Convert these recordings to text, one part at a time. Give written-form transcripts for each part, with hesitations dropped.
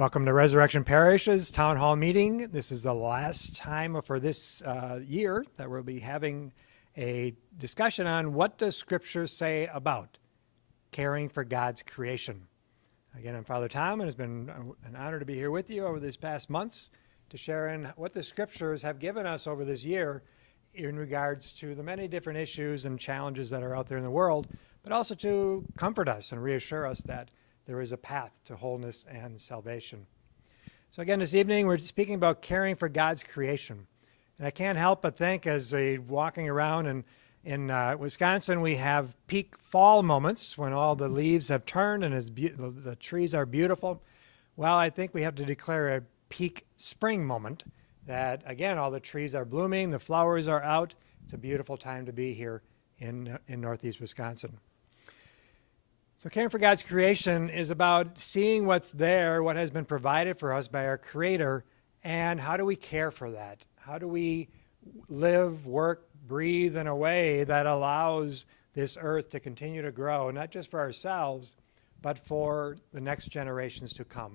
Welcome to Resurrection Parish's Town Hall meeting. This is the last time for this year that we'll be having a discussion on what does Scripture say about caring for God's creation. Again, I'm Father Tom, and it's been an honor to be here with you over these past months to share in what the Scriptures have given us over this year in regards to the many different issues and challenges that are out there in the world, but also to comfort us and reassure us that there is a path to wholeness and salvation. So again, this evening we're speaking about caring for God's creation. And I can't help but think as we're walking around and in Wisconsin, we have peak fall moments when all the leaves have turned and the trees are beautiful. Well, I think we have to declare a peak spring moment that, again, all the trees are blooming, the flowers are out. It's a beautiful time to be here in Northeast Wisconsin. So caring for God's creation is about seeing what's there, what has been provided for us by our Creator, and how do we care for that? How do we live, work, breathe in a way that allows this earth to continue to grow, not just for ourselves, but for the next generations to come?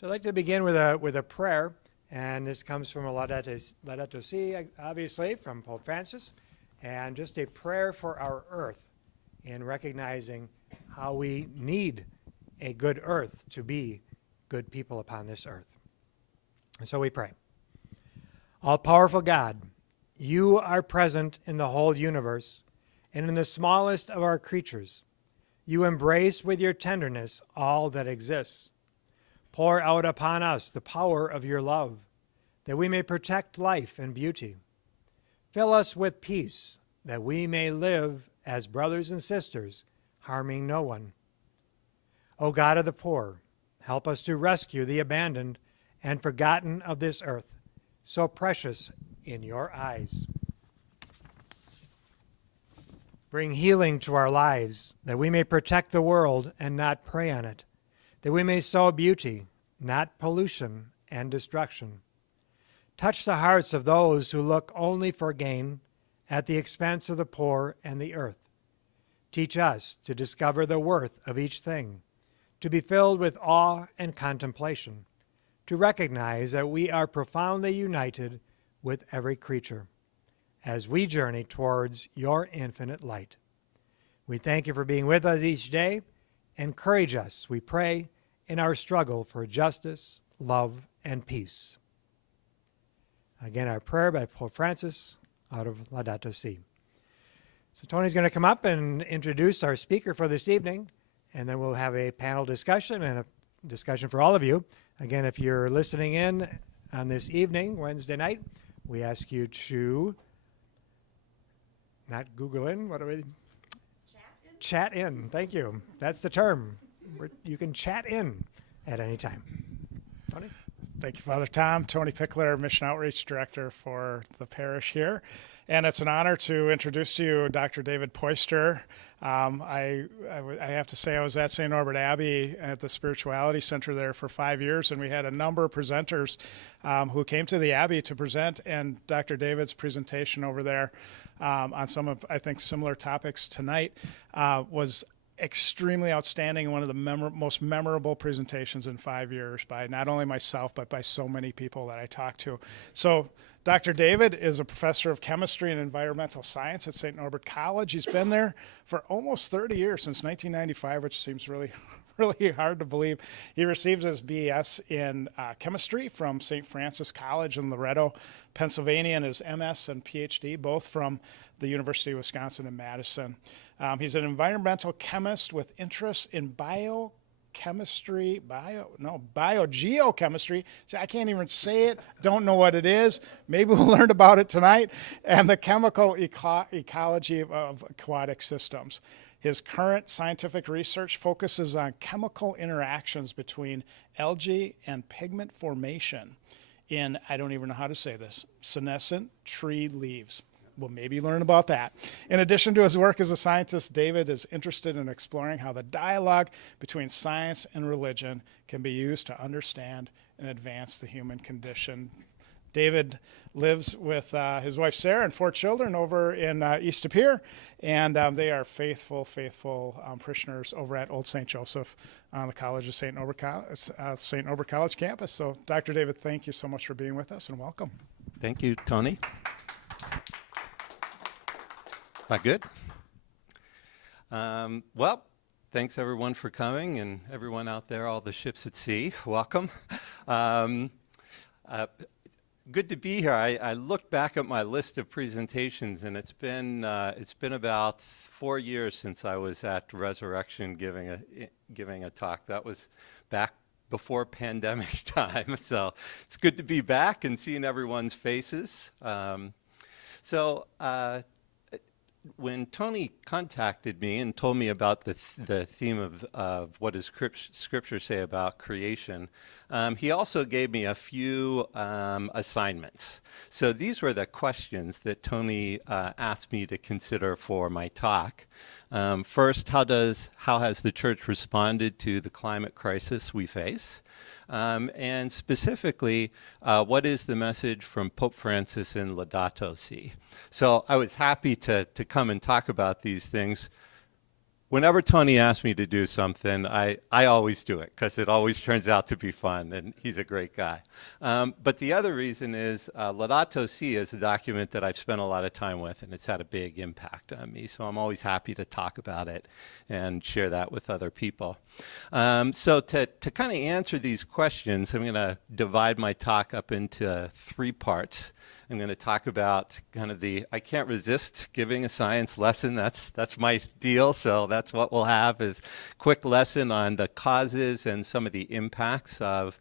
So I'd like to begin with a prayer, and this comes from a Laudato Si, obviously, from Pope Francis, and just a prayer for our earth in recognizing how we need a good earth to be good people upon this earth. And so we pray. All-powerful God, you are present in the whole universe and in the smallest of our creatures. You embrace with your tenderness all that exists. Pour out upon us the power of your love, that we may protect life and beauty. Fill us with peace, that we may live as brothers and sisters, harming no one. O God of the poor, help us to rescue the abandoned and forgotten of this earth, so precious in your eyes. Bring healing to our lives, that we may protect the world and not prey on it, that we may sow beauty, not pollution and destruction. Touch the hearts of those who look only for gain at the expense of the poor and the earth. Teach us to discover the worth of each thing, to be filled with awe and contemplation, to recognize that we are profoundly united with every creature as we journey towards your infinite light. We thank you for being with us each day. Encourage us, we pray, in our struggle for justice, love, and peace. Again, our prayer by Pope Francis out of Laudato Si. So Tony's going to come up and introduce our speaker for this evening, and then we'll have a panel discussion and a discussion for all of you. Again, if you're listening in on this evening, Wednesday night, we ask you to not Google in, what do we? Chat in, thank you. That's the term. You can chat in at any time. Tony? Thank you, Father Tom. Tony Pickler, Mission Outreach Director for the parish here. And it's an honor to introduce to you Dr. David Poyster. I have to say I was at St. Norbert Abbey at the Spirituality Center there for 5 years, and we had a number of presenters who came to the Abbey to present, and Dr. David's presentation over there on some of, I think, similar topics tonight was extremely outstanding and one of the most memorable presentations in 5 years by not only myself, but by so many people that I talked to. So Dr. David is a professor of chemistry and environmental science at St. Norbert College. He's been there for almost 30 years, since 1995, which seems really hard to believe. He received his BS in chemistry from St. Francis College in Loretto, Pennsylvania, and his MS and PhD, both from the University of Wisconsin in Madison. He's an environmental chemist with interests in biogeochemistry. See, I can't even say it, don't know what it is. Maybe we'll learn about it tonight. And the chemical ecology of aquatic systems. His current scientific research focuses on chemical interactions between algae and pigment formation in, I don't even know how to say this, senescent tree leaves. We'll maybe learn about that. In addition to his work as a scientist, David is interested in exploring how the dialogue between science and religion can be used to understand and advance the human condition. David lives with his wife Sarah and 4 children over in East De Pere, and they are faithful parishioners over at Old St. Joseph on the College of St. Norbert College campus. So, Dr. David, thank you so much for being with us, and welcome. Thank you, Tony. Am I good? Well, thanks everyone for coming, and everyone out there, all the ships at sea, welcome. Good to be here. I looked back at my list of presentations, and it's been about 4 years since I was at Resurrection giving a talk. That was back before pandemic time, so it's good to be back and seeing everyone's faces. When Tony contacted me and told me about the theme of what does Scripture say about creation, he also gave me a few assignments. So these were the questions that Tony asked me to consider for my talk. First, how has the church responded to the climate crisis we face? And specifically, what is the message from Pope Francis in Laudato Si? So I was happy to come and talk about these things. Whenever Tony asks me to do something, I always do it because it always turns out to be fun, and he's a great guy. But the other reason is Laudato Si is a document that I've spent a lot of time with, and it's had a big impact on me. So I'm always happy to talk about it and share that with other people. So to kind of answer these questions, I'm going to divide my talk up into 3 parts. I'm going to talk about kind of I can't resist giving a science lesson. That's my deal. So that's what we'll have is quick lesson on the causes and some of the impacts of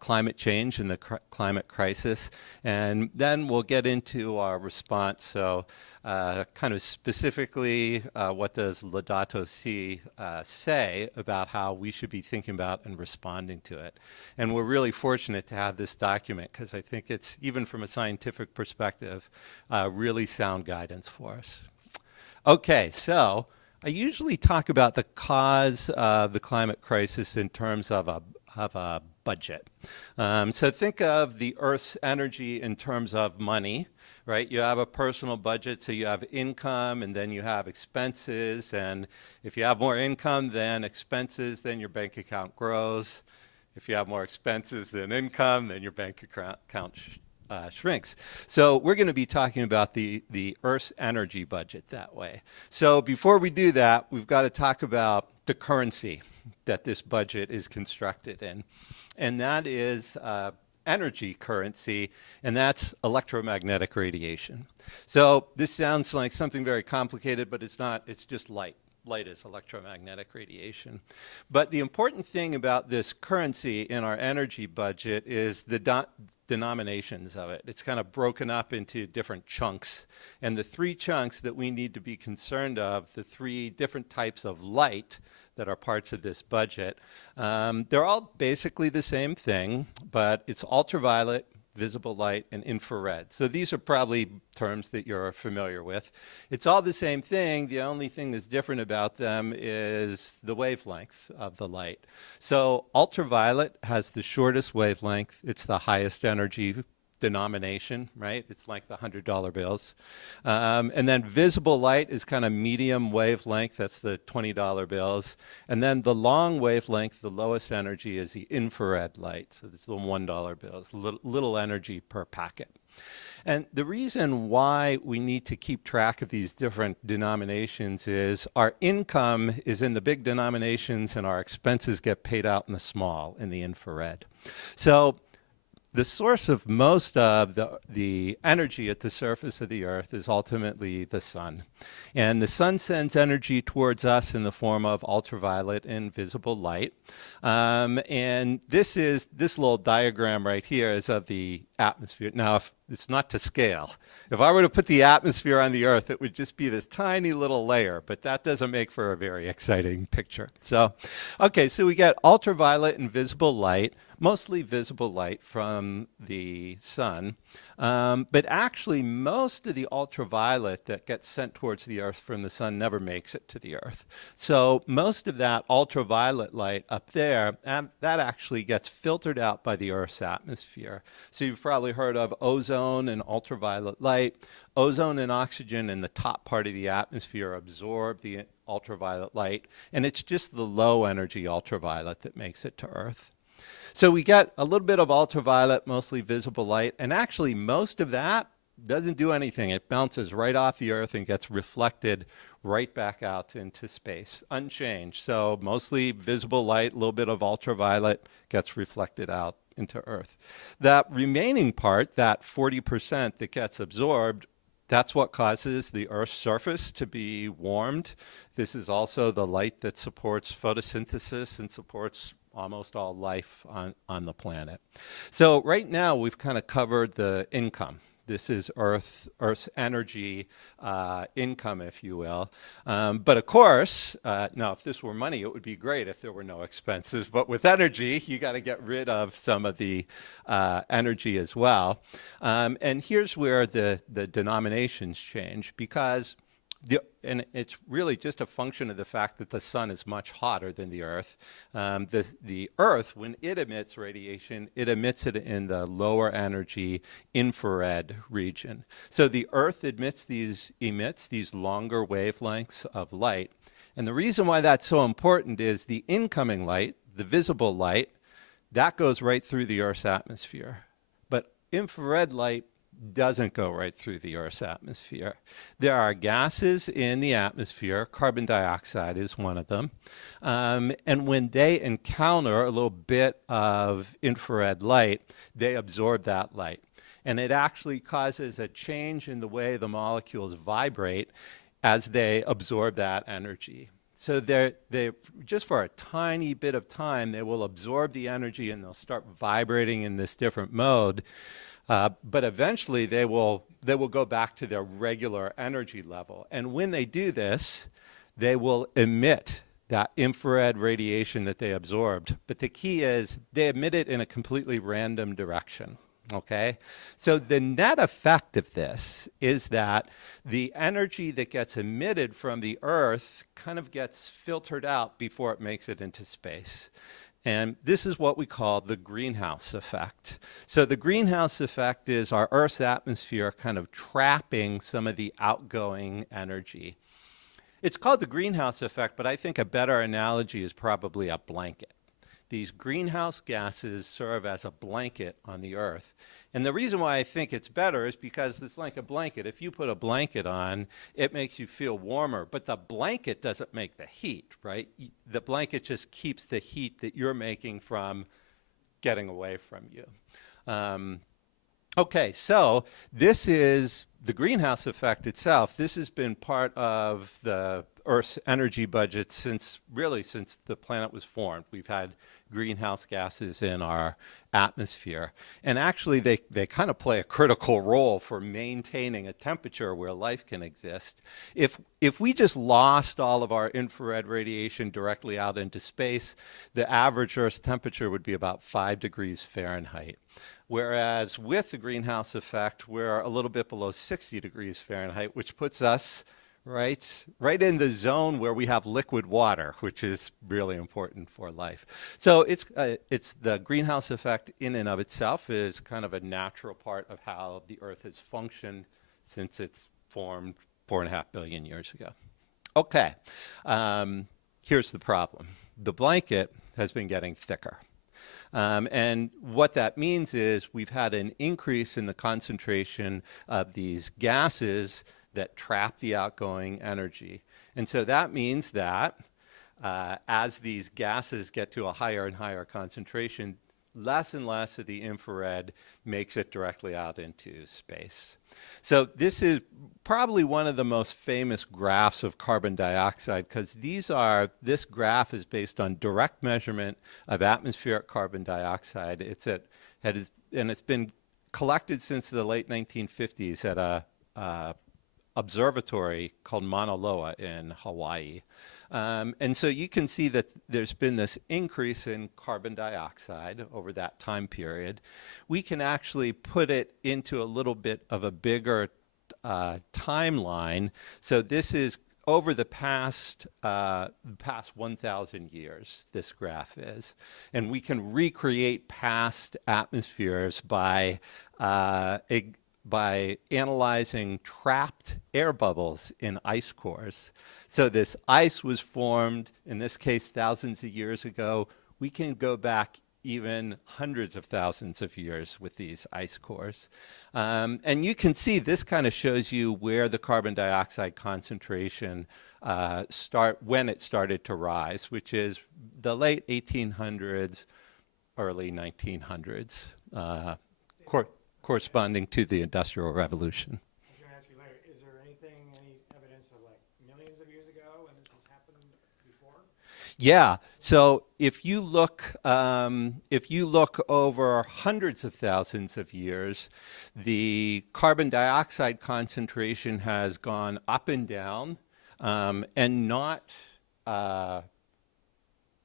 climate change and the climate crisis. And then we'll get into our response. So kind of specifically, what does Laudato Si say about how we should be thinking about and responding to it? And we're really fortunate to have this document because I think it's, even from a scientific perspective, really sound guidance for us. Okay, so I usually talk about the cause of the climate crisis in terms of a budget. So think of the Earth's energy in terms of money. Right, you have a personal budget, so you have income, and then you have expenses, and if you have more income than expenses, then your bank account grows. If you have more expenses than income, then your bank account shrinks. So we're going to be talking about the Earth's energy budget that way. So before we do that, we've got to talk about the currency that this budget is constructed in, and that is energy currency, and that's electromagnetic radiation. So this sounds like something very complicated, but it's not. It's just light. Light is electromagnetic radiation. But the important thing about this currency in our energy budget is the denominations of it. It's kind of broken up into different chunks. And the 3 chunks that we need to be concerned of, the 3 different types of light that are parts of this budget, they're all basically the same thing, but it's ultraviolet, visible light, and infrared. So these are probably terms that you're familiar with. It's all the same thing. The only thing that's different about them is the wavelength of the light. So ultraviolet has the shortest wavelength. It's the highest energy denomination, right? It's like the $100 bills. And then visible light is kind of medium wavelength. That's the $20 bills. And then the long wavelength, the lowest energy, is the infrared light. So it's the $1 bills, little energy per packet. And the reason why we need to keep track of these different denominations is our income is in the big denominations and our expenses get paid out in the small, in the infrared. So the source of most of the energy at the surface of the Earth is ultimately the sun. And the sun sends energy towards us in the form of ultraviolet and visible light. And this little diagram right here is of the atmosphere. Now, if it's not to scale. If I were to put the atmosphere on the Earth, it would just be this tiny little layer, but that doesn't make for a very exciting picture. So, okay, so we get ultraviolet and visible light, mostly visible light from the sun. But actually, most of the ultraviolet that gets sent towards the Earth from the sun never makes it to the Earth. So most of that ultraviolet light up there, and that actually gets filtered out by the Earth's atmosphere. So you've probably heard of ozone and ultraviolet light. Ozone and oxygen in the top part of the atmosphere absorb the ultraviolet light, and it's just the low energy ultraviolet that makes it to Earth. So we get a little bit of ultraviolet, mostly visible light, and actually most of that doesn't do anything. It bounces right off the Earth and gets reflected right back out into space, unchanged. So mostly visible light, a little bit of ultraviolet gets reflected out into Earth. That remaining part, that 40% that gets absorbed, that's what causes the Earth's surface to be warmed. This is also the light that supports photosynthesis and supports almost all life on the planet. So right now we've kind of covered the income. This is Earth's energy income, if you will. But of course, now if this were money, it would be great if there were no expenses. But with energy, you got to get rid of some of the energy as well. And here's where the denominations change, because and it's really just a function of the fact that the sun is much hotter than the Earth. The Earth, when it emits radiation, it emits it in the lower energy infrared region. So the Earth emits these longer wavelengths of light. And the reason why that's so important is the incoming light, the visible light, that goes right through the Earth's atmosphere. But infrared light doesn't go right through the Earth's atmosphere. There are gases in the atmosphere. Carbon dioxide is one of them. And when they encounter a little bit of infrared light, they absorb that light. And it actually causes a change in the way the molecules vibrate as they absorb that energy. So they just for a tiny bit of time, they will absorb the energy and they'll start vibrating in this different mode. But eventually they will go back to their regular energy level. And when they do this, they will emit that infrared radiation that they absorbed. But the key is they emit it in a completely random direction. Okay? So the net effect of this is that the energy that gets emitted from the Earth kind of gets filtered out before it makes it into space. And this is what we call the greenhouse effect. So the greenhouse effect is our Earth's atmosphere kind of trapping some of the outgoing energy. It's called the greenhouse effect, but I think a better analogy is probably a blanket. These greenhouse gases serve as a blanket on the Earth. And the reason why I think it's better is because it's like a blanket. If you put a blanket on, it makes you feel warmer, but the blanket doesn't make the heat, right? The blanket just keeps the heat that you're making from getting away from you. Okay, so this is the greenhouse effect itself. This has been part of the Earth's energy budget since the planet was formed. We've had greenhouse gases in our atmosphere. And actually, they kind of play a critical role for maintaining a temperature where life can exist. If we just lost all of our infrared radiation directly out into space, the average Earth's temperature would be about 5 degrees Fahrenheit. Whereas with the greenhouse effect, we're a little bit below 60 degrees Fahrenheit, which puts us right in the zone where we have liquid water, which is really important for life. So it's the greenhouse effect in and of itself is kind of a natural part of how the Earth has functioned since it's formed 4.5 billion years ago. Okay, here's the problem. The blanket has been getting thicker. And what that means is we've had an increase in the concentration of these gases that trap the outgoing energy. And so that means that as these gases get to a higher and higher concentration, less and less of the infrared makes it directly out into space. So this is probably one of the most famous graphs of carbon dioxide, because this graph is based on direct measurement of atmospheric carbon dioxide. And it's been collected since the late 1950s at observatory called Mauna Loa in Hawaii. And so you can see that there's been this increase in carbon dioxide over that time period. We can actually put it into a little bit of a bigger timeline. So this is over the past 1,000 years, this graph is. And we can recreate past atmospheres by analyzing trapped air bubbles in ice cores. So this ice was formed, in this case, thousands of years ago. We can go back even hundreds of thousands of years with these ice cores. And you can see this kind of shows you where the carbon dioxide concentration when it started to rise, which is the late 1800s, early 1900s, corresponding to the Industrial Revolution. I was going to ask you later, is there any evidence of like millions of years ago when this has happened before? Yeah. So if you look over hundreds of thousands of years, the carbon dioxide concentration has gone up and down, and not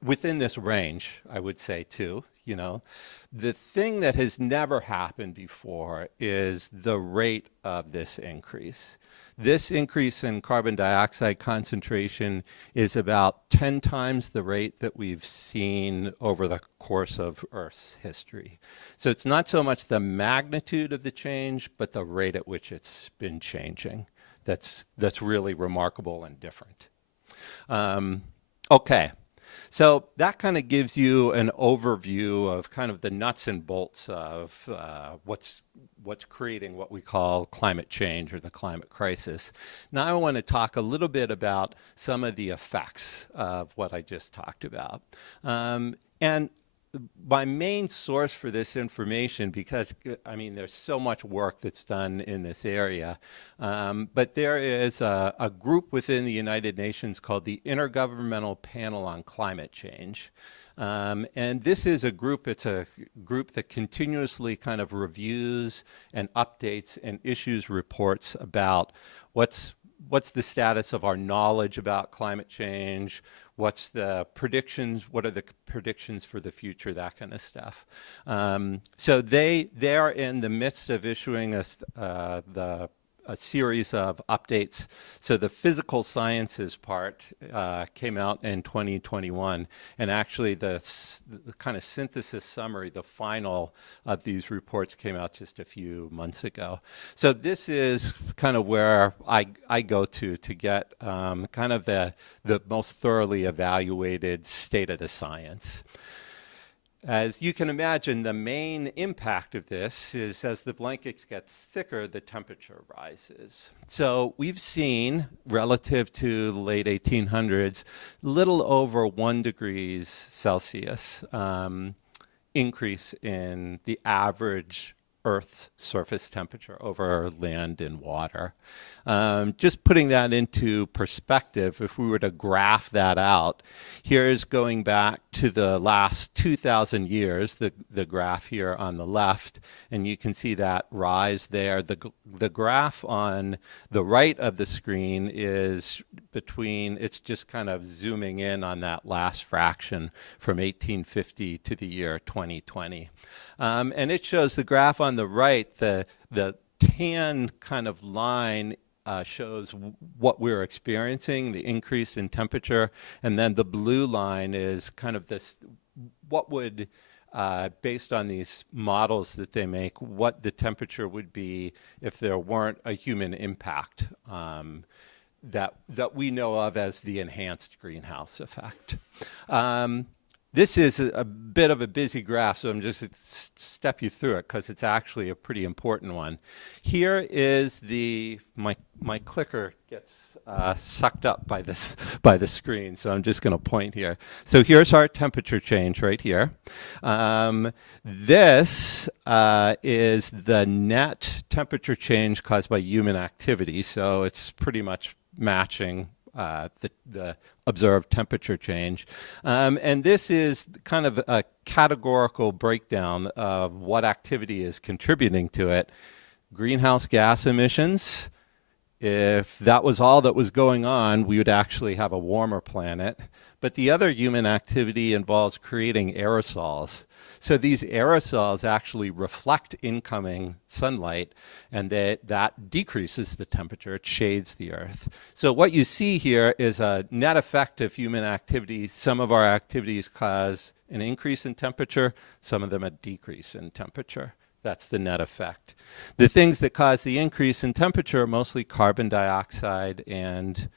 within this range, I would say, too. You know, the thing that has never happened before is the rate of this increase. This increase in carbon dioxide concentration is about 10 times the rate that we've seen over the course of Earth's history. So it's not so much the magnitude of the change, but the rate at which it's been changing. That's really remarkable and different. Okay. So that kind of gives you an overview of kind of the nuts and bolts of what's creating what we call climate change or the climate crisis. Now I want to talk a little bit about some of the effects of what I just talked about. And my main source for this information, because I mean there's so much work that's done in this area, but there is a group within the United Nations called the Intergovernmental Panel on Climate Change. And this is a group, it's a group that continuously kind of reviews and updates and issues reports about what's the status of our knowledge about climate change, what's the predictions, what are the predictions for the future, that kind of stuff. So they're in the midst of issuing a series of updates. So the physical sciences part came out in 2021, and actually the kind of synthesis summary, the final of these reports came out just a few months ago. So this is kind of where I go to get kind of the most thoroughly evaluated state of the science. As you can imagine, the main impact of this is as the blankets get thicker, the temperature rises. So we've seen, relative to the late 1800s, little over 1 degrees Celsius increase in the average Earth's surface temperature over land and water. Just putting that into perspective, if we were to graph that out, here's going back to the last 2,000 years, the graph here on the left, and you can see that rise there. The graph on the right of the screen is it's just kind of zooming in on that last fraction from 1850 to the year 2020. And it shows the graph on the right, the tan kind of line shows what we're experiencing, the increase in temperature, and then the blue line is kind of this, what would, based on these models that they make, what the temperature would be if there weren't a human impact that we know of as the enhanced greenhouse effect. This is a bit of a busy graph, so I'm just step you through it because it's actually a pretty important one. Here is my clicker gets sucked up by the screen, so I'm just going to point here. So here's our temperature change right here. This is the net temperature change caused by human activity, so it's pretty much matching the observed temperature change. And this is kind of a categorical breakdown of what activity is contributing to it. Greenhouse gas emissions, if that was all that was going on, we would actually have a warmer planet. But the other human activity involves creating aerosols. So these aerosols actually reflect incoming sunlight, and that decreases the temperature. It shades the Earth. So what you see here is a net effect of human activities. Some of our activities cause an increase in temperature, some of them a decrease in temperature. That's the net effect. The things that cause the increase in temperature are mostly carbon dioxide and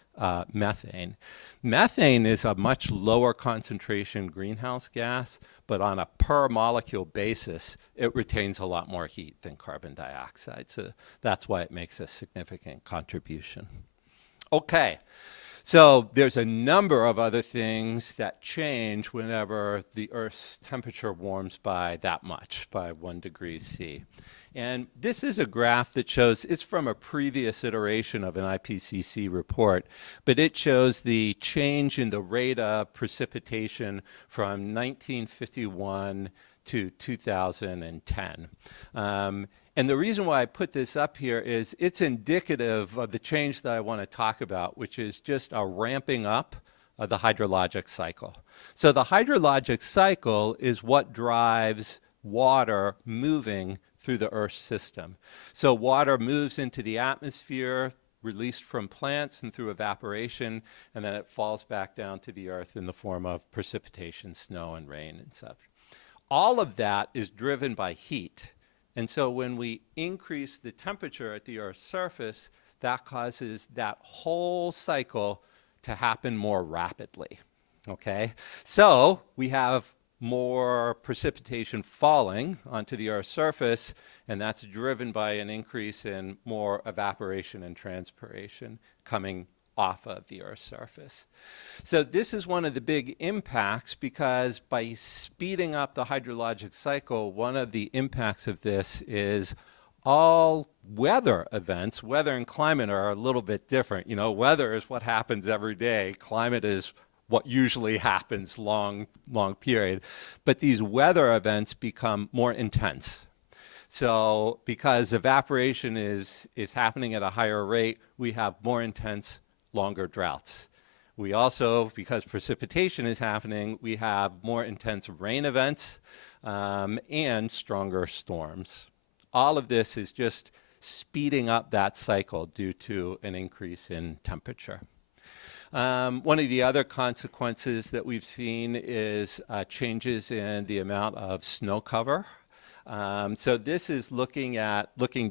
methane. Methane is a much lower concentration greenhouse gas, but on a per molecule basis, it retains a lot more heat than carbon dioxide. So that's why it makes a significant contribution. Okay, so there's a number of other things that change whenever the Earth's temperature warms by that much, by 1 degree C. And this is a graph that shows, it's from a previous iteration of an IPCC report, but it shows the change in the rate of precipitation from 1951 to 2010. And the reason why I put this up here is it's indicative of the change that I want to talk about, which is just a ramping up of the hydrologic cycle. So the hydrologic cycle is what drives water moving through the Earth's system. So water moves into the atmosphere, released from plants and through evaporation, and then it falls back down to the Earth in the form of precipitation, snow and rain and stuff. All of that is driven by heat. And so when we increase the temperature at the Earth's surface, that causes that whole cycle to happen more rapidly, okay? So we have more precipitation falling onto the Earth's surface, and that's driven by an increase in more evaporation and transpiration coming off of the Earth's surface. So this is one of the big impacts, because by speeding up the hydrologic cycle, one of the impacts of this is all weather events. Weather and climate are a little bit different. You know, weather is what happens every day. Climate is what usually happens long period. But these weather events become more intense. So because evaporation is happening at a higher rate, we have more intense, longer droughts. We also, because precipitation is happening, we have more intense rain events and stronger storms. All of this is just speeding up that cycle due to an increase in temperature. One of the other consequences that we've seen is changes in the amount of snow cover. So this is looking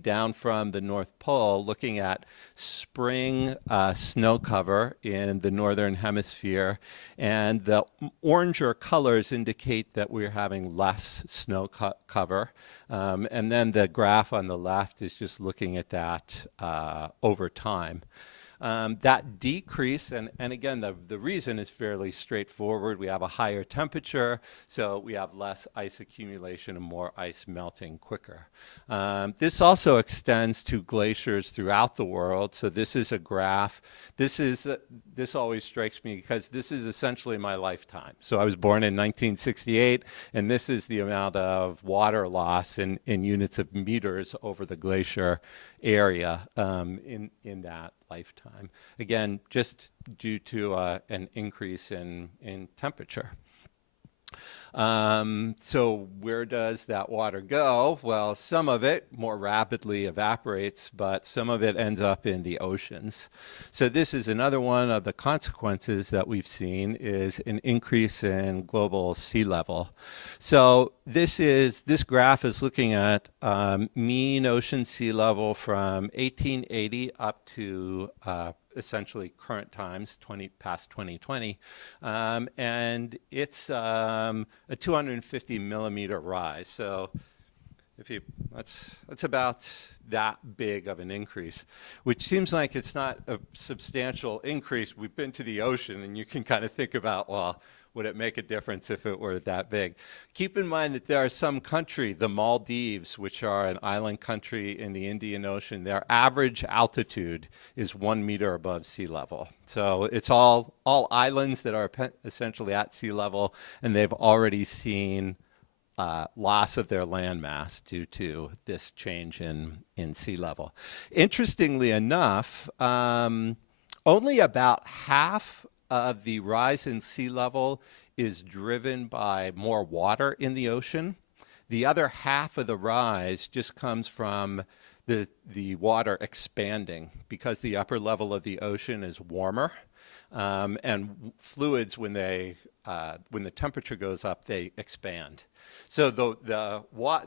down from the North Pole, looking at spring snow cover in the Northern Hemisphere. And the oranger colors indicate that we're having less snow cover. And then the graph on the left is just looking at that over time. That decrease, and again, the reason is fairly straightforward. We have a higher temperature, so we have less ice accumulation and more ice melting quicker. This also extends to glaciers throughout the world. So this is a graph. This always strikes me because this is essentially my lifetime. So I was born in 1968, and this is the amount of water loss in units of meters over the glacier area in that lifetime. Again, just due to an increase in temperature. So where does that water go? Well, some of it more rapidly evaporates, but some of it ends up in the oceans. So this is another one of the consequences that we've seen, is an increase in global sea level. So this graph is looking at mean ocean sea level from 1880 up to essentially current times, past 2020, and it's a 250 millimeter rise. So that's about that big of an increase, which seems like it's not a substantial increase. We've been to the ocean, and you can kind of think about, well, would it make a difference if it were that big? Keep in mind that there are some country, the Maldives, which are an island country in the Indian Ocean, their average altitude is 1 meter above sea level. So it's all islands that are essentially at sea level, and they've already seen loss of their land mass due to this change in sea level. Interestingly enough, only about half of the rise in sea level is driven by more water in the ocean. The other half of the rise just comes from the water expanding because the upper level of the ocean is warmer, and fluids when the temperature goes up, they expand. So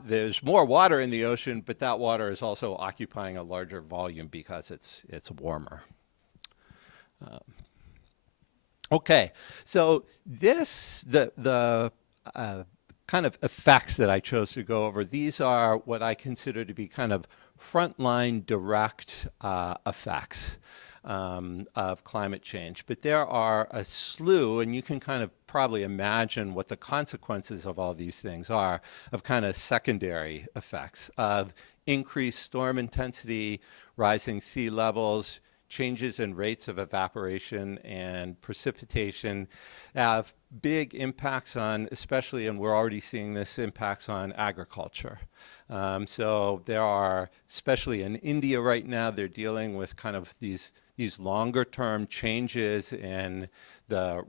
there's more water in the ocean, but that water is also occupying a larger volume because it's warmer. Okay, so the kind of effects that I chose to go over, these are what I consider to be kind of frontline direct effects of climate change. But there are a slew, and you can kind of probably imagine what the consequences of all these things are, of kind of secondary effects of increased storm intensity, rising sea levels, changes in rates of evaporation and precipitation have big impacts on, especially, and we're already seeing this, impacts on agriculture. So there are, especially in India right now, they're dealing with kind of these longer term changes in the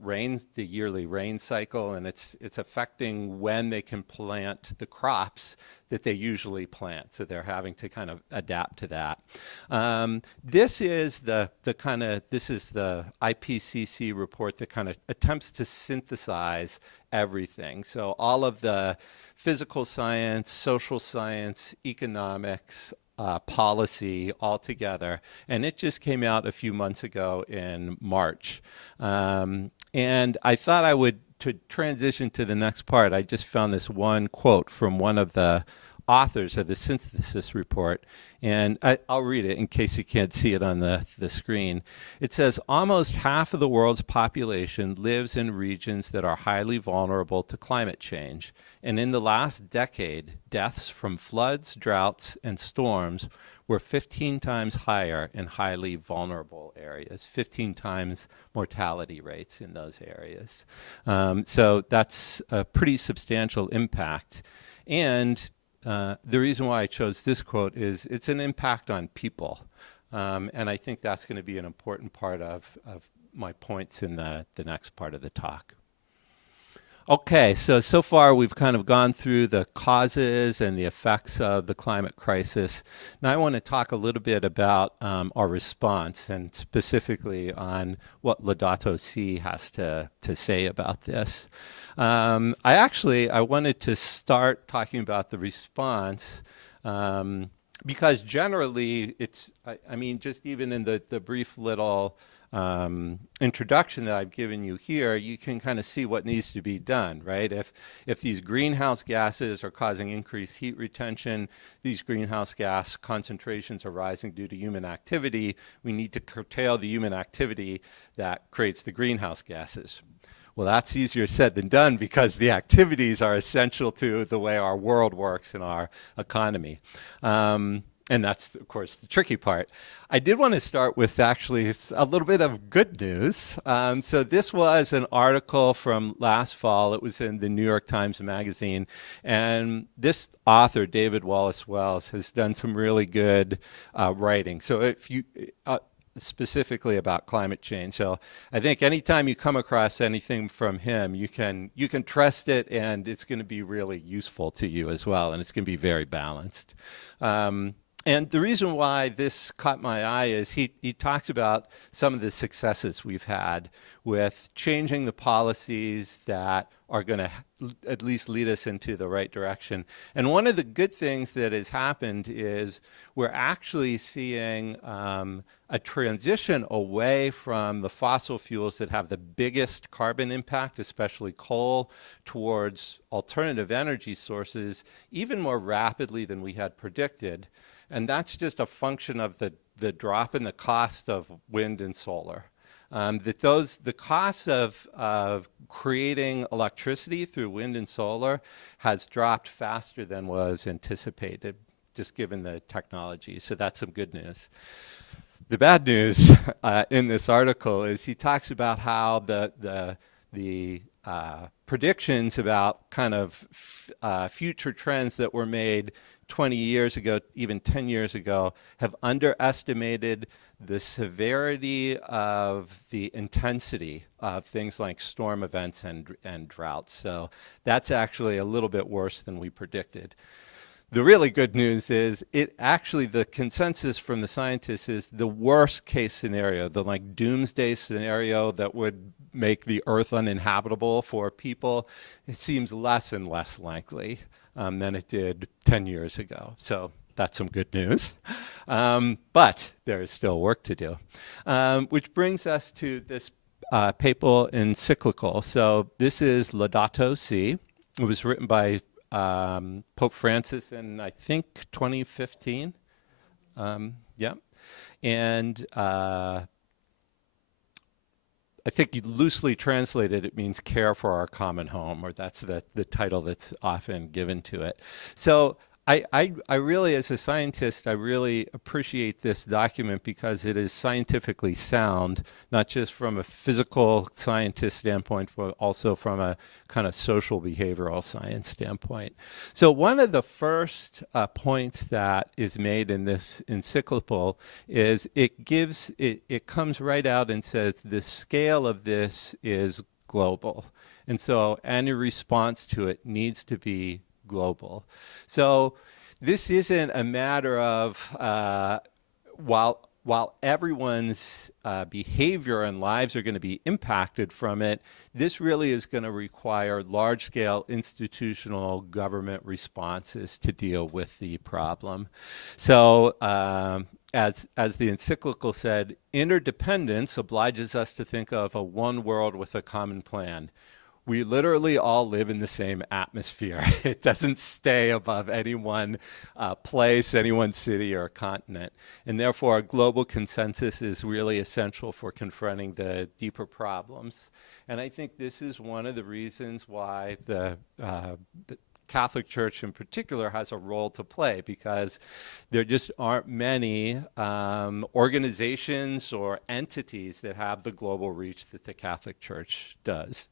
yearly rain cycle, and it's affecting when they can plant the crops that they usually plant. So they're having to kind of adapt to that. This is the IPCC report that kind of attempts to synthesize everything. So all of the physical science, social science, economics, policy all together, and it just came out a few months ago in March. And I thought I would, to transition to the next part, I just found this one quote from one of the authors of the synthesis report, and I'll read it in case you can't see it on the screen. It says, almost half of the world's population lives in regions that are highly vulnerable to climate change. And in the last decade, deaths from floods, droughts, and storms were 15 times higher in highly vulnerable areas, 15 times mortality rates in those areas. So that's a pretty substantial impact. And the reason why I chose this quote is it's an impact on people. And I think that's going to be an important part of my points in the next part of the talk. Okay, so far we've kind of gone through the causes and the effects of the climate crisis. Now I want to talk a little bit about our response, and specifically on what Laudato Si has to say about this. I wanted to start talking about the response because generally it's, I mean, just even in the brief little introduction that I've given you here, you can kind of see what needs to be done, right? If these greenhouse gases are causing increased heat retention, these greenhouse gas concentrations are rising due to human activity, we need to curtail the human activity that creates the greenhouse gases. Well, that's easier said than done because the activities are essential to the way our world works and our economy. And that's, of course, the tricky part. I did want to start with actually a little bit of good news. So this was an article from last fall. It was in the New York Times Magazine. And this author, David Wallace Wells, has done some really good writing. So if you... specifically about climate change. So I think anytime you come across anything from him, you can trust it, and it's going to be really useful to you as well, and it's going to be very balanced. And the reason why this caught my eye is he talks about some of the successes we've had with changing the policies that are going to at least lead us into the right direction. And one of the good things that has happened is we're actually seeing a transition away from the fossil fuels that have the biggest carbon impact, especially coal, towards alternative energy sources even more rapidly than we had predicted. And that's just a function of the drop in the cost of wind and solar. The cost of creating electricity through wind and solar has dropped faster than was anticipated, just given the technology. So that's some good news. The bad news in this article is he talks about how the predictions about kind of future trends that were made 20 years ago, even 10 years ago, have underestimated the severity of the intensity of things like storm events and droughts. So that's actually a little bit worse than we predicted. The really good news is the consensus from the scientists is the worst case scenario, the like doomsday scenario that would make the earth uninhabitable for people, it seems less and less likely than it did 10 years ago. So that's some good news. But there is still work to do. Which brings us to this papal encyclical. So this is Laudato Si. It was written by Pope Francis in, I think, 2015. Yeah. And I think you loosely translated, it means care for our common home, or that's the title that's often given to it. So I really, as a scientist, I really appreciate this document because it is scientifically sound, not just from a physical scientist standpoint, but also from a kind of social behavioral science standpoint. So one of the first points that is made in this encyclical is it comes right out and says the scale of this is global. And so any response to it needs to be global. So this isn't a matter of while everyone's behavior and lives are going to be impacted from it, this really is going to require large-scale institutional government responses to deal with the problem. So as the encyclical said, interdependence obliges us to think of a one world with a common plan. We literally all live in the same atmosphere. It doesn't stay above any one place, any one city or continent. And therefore, a global consensus is really essential for confronting the deeper problems. And I think this is one of the reasons why the Catholic Church in particular has a role to play, because there just aren't many organizations or entities that have the global reach that the Catholic Church does.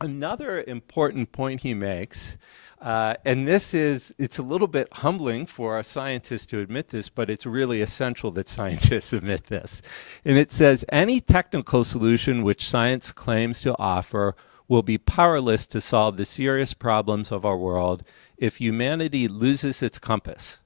Another important point he makes, and it's a little bit humbling for a scientist to admit this, but it's really essential that scientists admit this. And it says, any technical solution which science claims to offer will be powerless to solve the serious problems of our world if humanity loses its compass.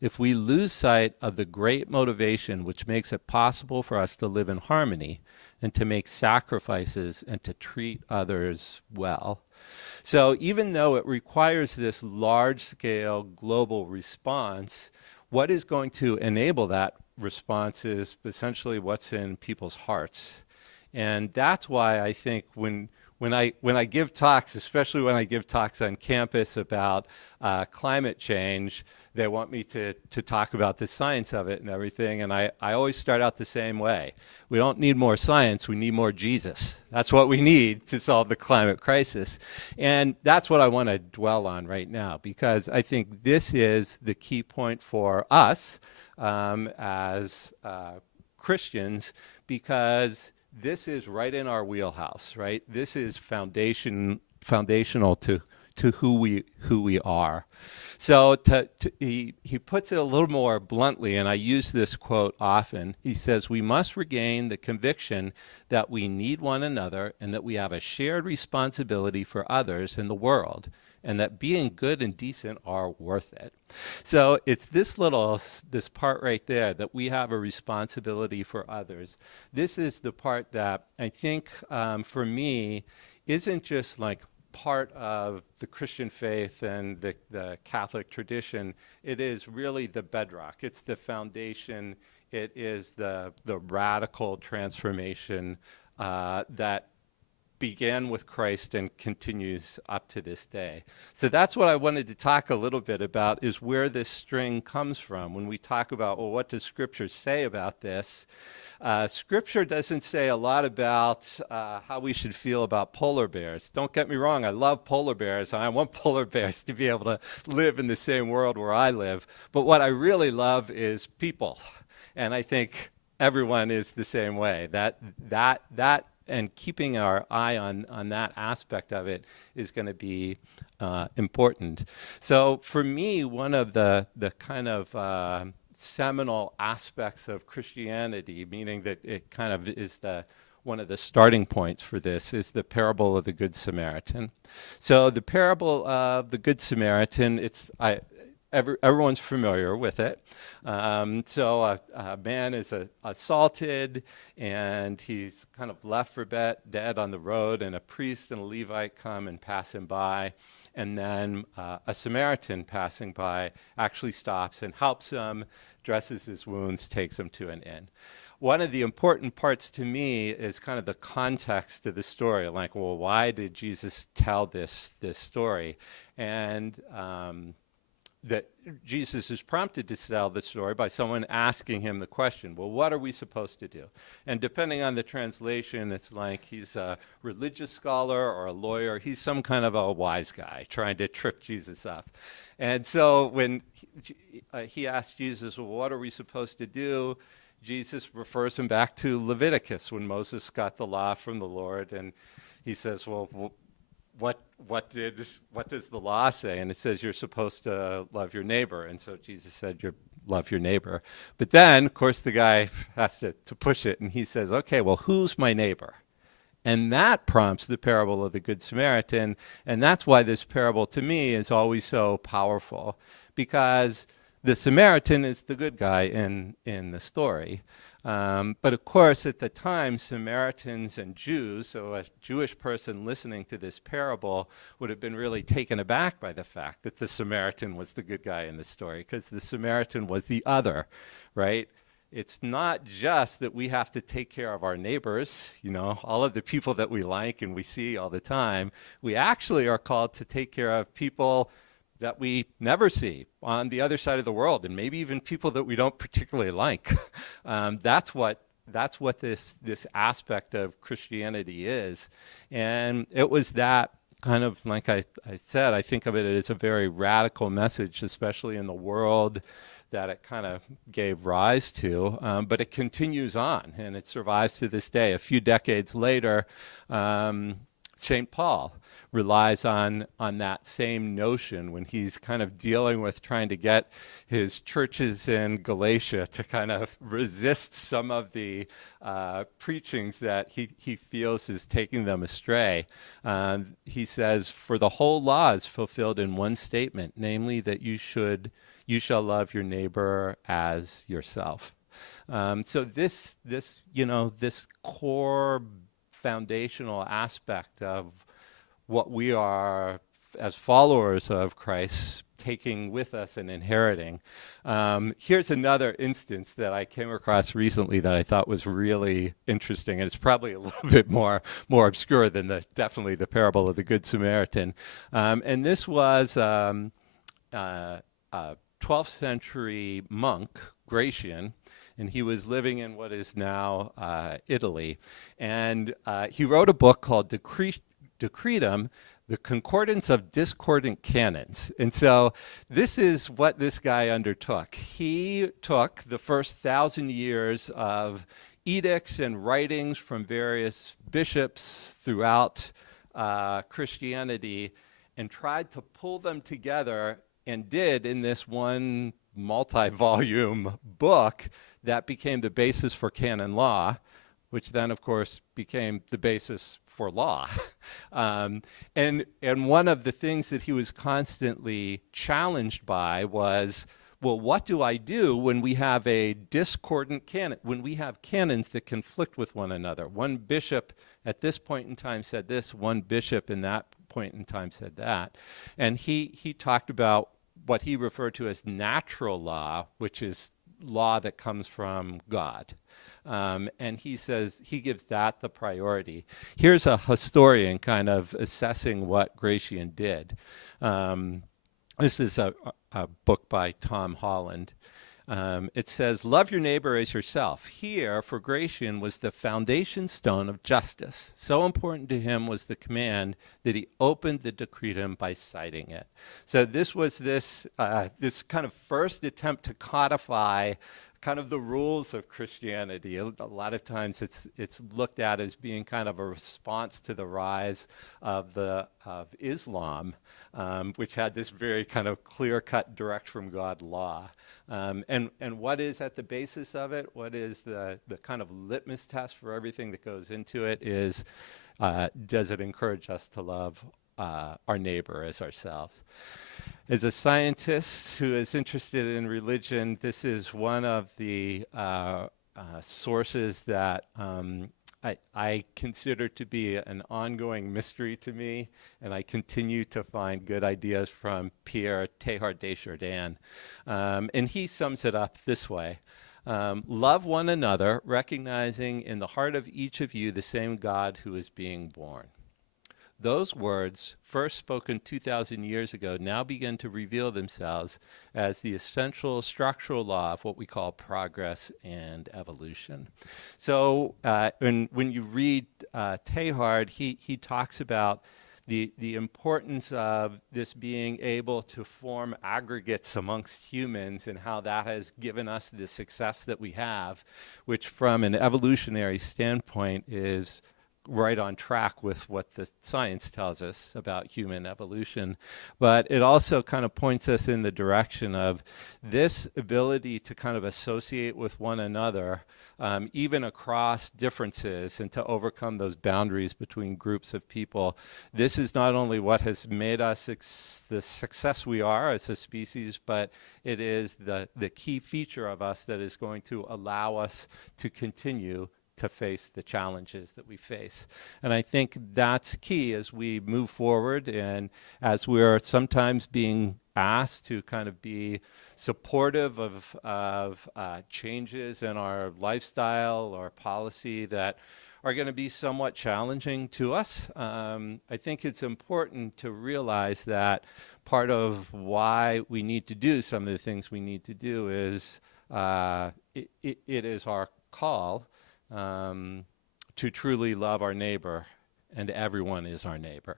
If we lose sight of the great motivation which makes it possible for us to live in harmony and to make sacrifices and to treat others well. So even though it requires this large-scale global response, what is going to enable that response is essentially what's in people's hearts. And that's why I think when I give talks, especially when I give talks on campus about climate change, they want me to talk about the science of it and everything, and I always start out the same way. We don't need more science, we need more Jesus. That's what we need to solve the climate crisis. And that's what I want to dwell on right now, because I think this is the key point for us as Christians, because this is right in our wheelhouse, right? This is foundational to who we are. So he puts it a little more bluntly, and I use this quote often. He says, we must regain the conviction that we need one another and that we have a shared responsibility for others in the world, and that being good and decent are worth it. So it's this part right there, that we have a responsibility for others. This is the part that I think for me isn't just like part of the Christian faith and the Catholic tradition. It is really the bedrock. It's the foundation. It is the radical transformation that began with Christ and continues up to this day. So that's what I wanted to talk a little bit about, is where this string comes from. When we talk about, well, what does Scripture say about this? Scripture doesn't say a lot about how we should feel about polar bears. Don't get me wrong, I love polar bears, and I want polar bears to be able to live in the same world where I live. But what I really love is people. And I think everyone is the same way. That and keeping our eye on that aspect of it is going to be important. So for me, one of the kind of seminal aspects of Christianity, meaning that it kind of is one of the starting points for this, is the parable of the Good Samaritan. So the parable of the Good Samaritan, everyone's familiar with it. So a man is assaulted, and he's kind of left for dead on the road, and a priest and a Levite come and pass him by. And then a Samaritan passing by actually stops and helps him, dresses his wounds, takes him to an inn. One of the important parts to me is kind of the context of the story. Like, well, why did Jesus tell this story? And that Jesus is prompted to tell the story by someone asking him the question, well, what are we supposed to do? And depending on the translation, it's like he's a religious scholar or a lawyer. He's some kind of a wise guy trying to trip Jesus up. And so when he asks Jesus, well, what are we supposed to do? Jesus refers him back to Leviticus, when Moses got the law from the Lord, and he says, well, what does the law say? And it says you're supposed to love your neighbor. And so Jesus said, love your neighbor. But then, of course, the guy has to push it, and he says, okay, well, who's my neighbor? And that prompts the parable of the Good Samaritan, and that's why this parable, to me, is always so powerful, because the Samaritan is the good guy in the story. But of course, at the time, Samaritans and Jews, so a Jewish person listening to this parable, would have been really taken aback by the fact that the Samaritan was the good guy in the story, because the Samaritan was the other, right? It's not just that we have to take care of our neighbors, all of the people that we like and we see all the time. We actually are called to take care of people that we never see on the other side of the world, and maybe even people that we don't particularly like. That's what this aspect of Christianity is. And it was that kind of, like I said, I think of it as a very radical message, especially in the world that it kind of gave rise to, but it continues on, and it survives to this day. A few decades later, St. Paul relies on that same notion when he's kind of dealing with trying to get his churches in Galatia to kind of resist some of the preachings that he feels is taking them astray. He says, for the whole law is fulfilled in one statement, namely that you shall love your neighbor as yourself. So this core foundational aspect of what we are as followers of Christ taking with us and inheriting. Here's another instance that I came across recently that I thought was really interesting, and it's probably a little bit more obscure than definitely the parable of the Good Samaritan. And this was a 12th century monk, Gratian, and he was living in what is now Italy. And he wrote a book called Decretum, the Concordance of Discordant Canons. And so this is what this guy undertook. He took the first 1,000 years of edicts and writings from various bishops throughout Christianity and tried to pull them together, and did in this one multi-volume book that became the basis for canon law, which then, of course, became the basis for law. And one of the things that he was constantly challenged by was, well, what do I do when we have a discordant canon, when we have canons that conflict with one another? One bishop at this point in time said this, one bishop in that point in time said that. And he talked about what he referred to as natural law, which is law that comes from God. And he says he gives that the priority. Here's a historian kind of assessing what Gratian did. This is a book by Tom Holland. It says, love your neighbor as yourself. Here, for Gratian, was the foundation stone of justice. So important to him was the command that he opened the Decretum by citing it. So this was this kind of first attempt to codify kind of the rules of Christianity. A lot of times it's looked at as being kind of a response to the rise of Islam, which had this very kind of clear-cut, direct from God law. And what is at the basis of it? What is the kind of litmus test for everything that goes into it is, does it encourage us to love our neighbor as ourselves? As a scientist who is interested in religion, this is one of the sources that I consider to be an ongoing mystery to me, and I continue to find good ideas from Pierre Teilhard de Chardin. And he sums it up this way. Love one another, recognizing in the heart of each of you the same God who is being born. Those words, first spoken 2,000 years ago, now begin to reveal themselves as the essential structural law of what we call progress and evolution. So when you read Teilhard, he talks about the importance of this being able to form aggregates amongst humans and how that has given us the success that we have, which from an evolutionary standpoint is right on track with what the science tells us about human evolution. But it also kind of points us in the direction of this ability to kind of associate with one another, even across differences, and to overcome those boundaries between groups of people. This is not only what has made us the success we are as a species, but it is the key feature of us that is going to allow us to continue to face the challenges that we face. And I think that's key as we move forward, and as we're sometimes being asked to kind of be supportive of changes in our lifestyle or policy that are going to be somewhat challenging to us. I think it's important to realize that part of why we need to do some of the things we need to do is it is our call to truly love our neighbor, and everyone is our neighbor.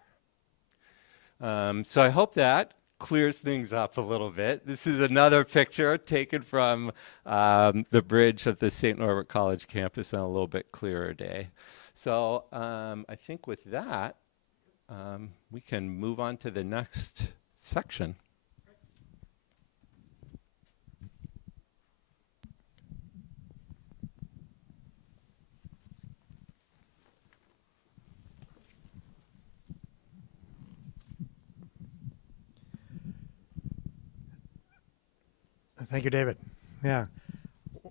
So I hope that clears things up a little bit. This is another picture taken from the bridge of the St. Norbert College campus on a little bit clearer day. So I think with that, we can move on to the next section. Thank you, David. Yeah,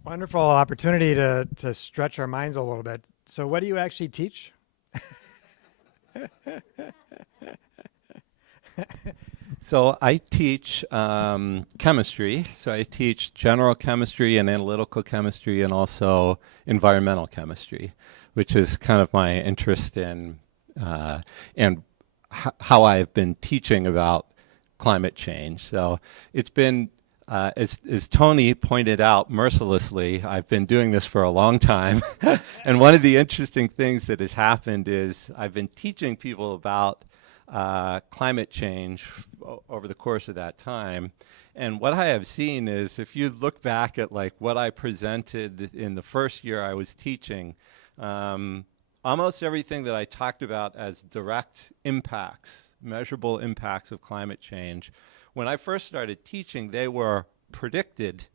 wonderful opportunity to stretch our minds a little bit. So what do you actually teach? So I teach chemistry. So I teach general chemistry and analytical chemistry, and also environmental chemistry, which is kind of my interest in and how I've been teaching about climate change. So it's been as Tony pointed out mercilessly, I've been doing this for a long time. And one of the interesting things that has happened is I've been teaching people about climate change over the course of that time. And what I have seen is, if you look back at like what I presented in the first year I was teaching, almost everything that I talked about as direct impacts, measurable impacts of climate change, when I first started teaching, they were predicted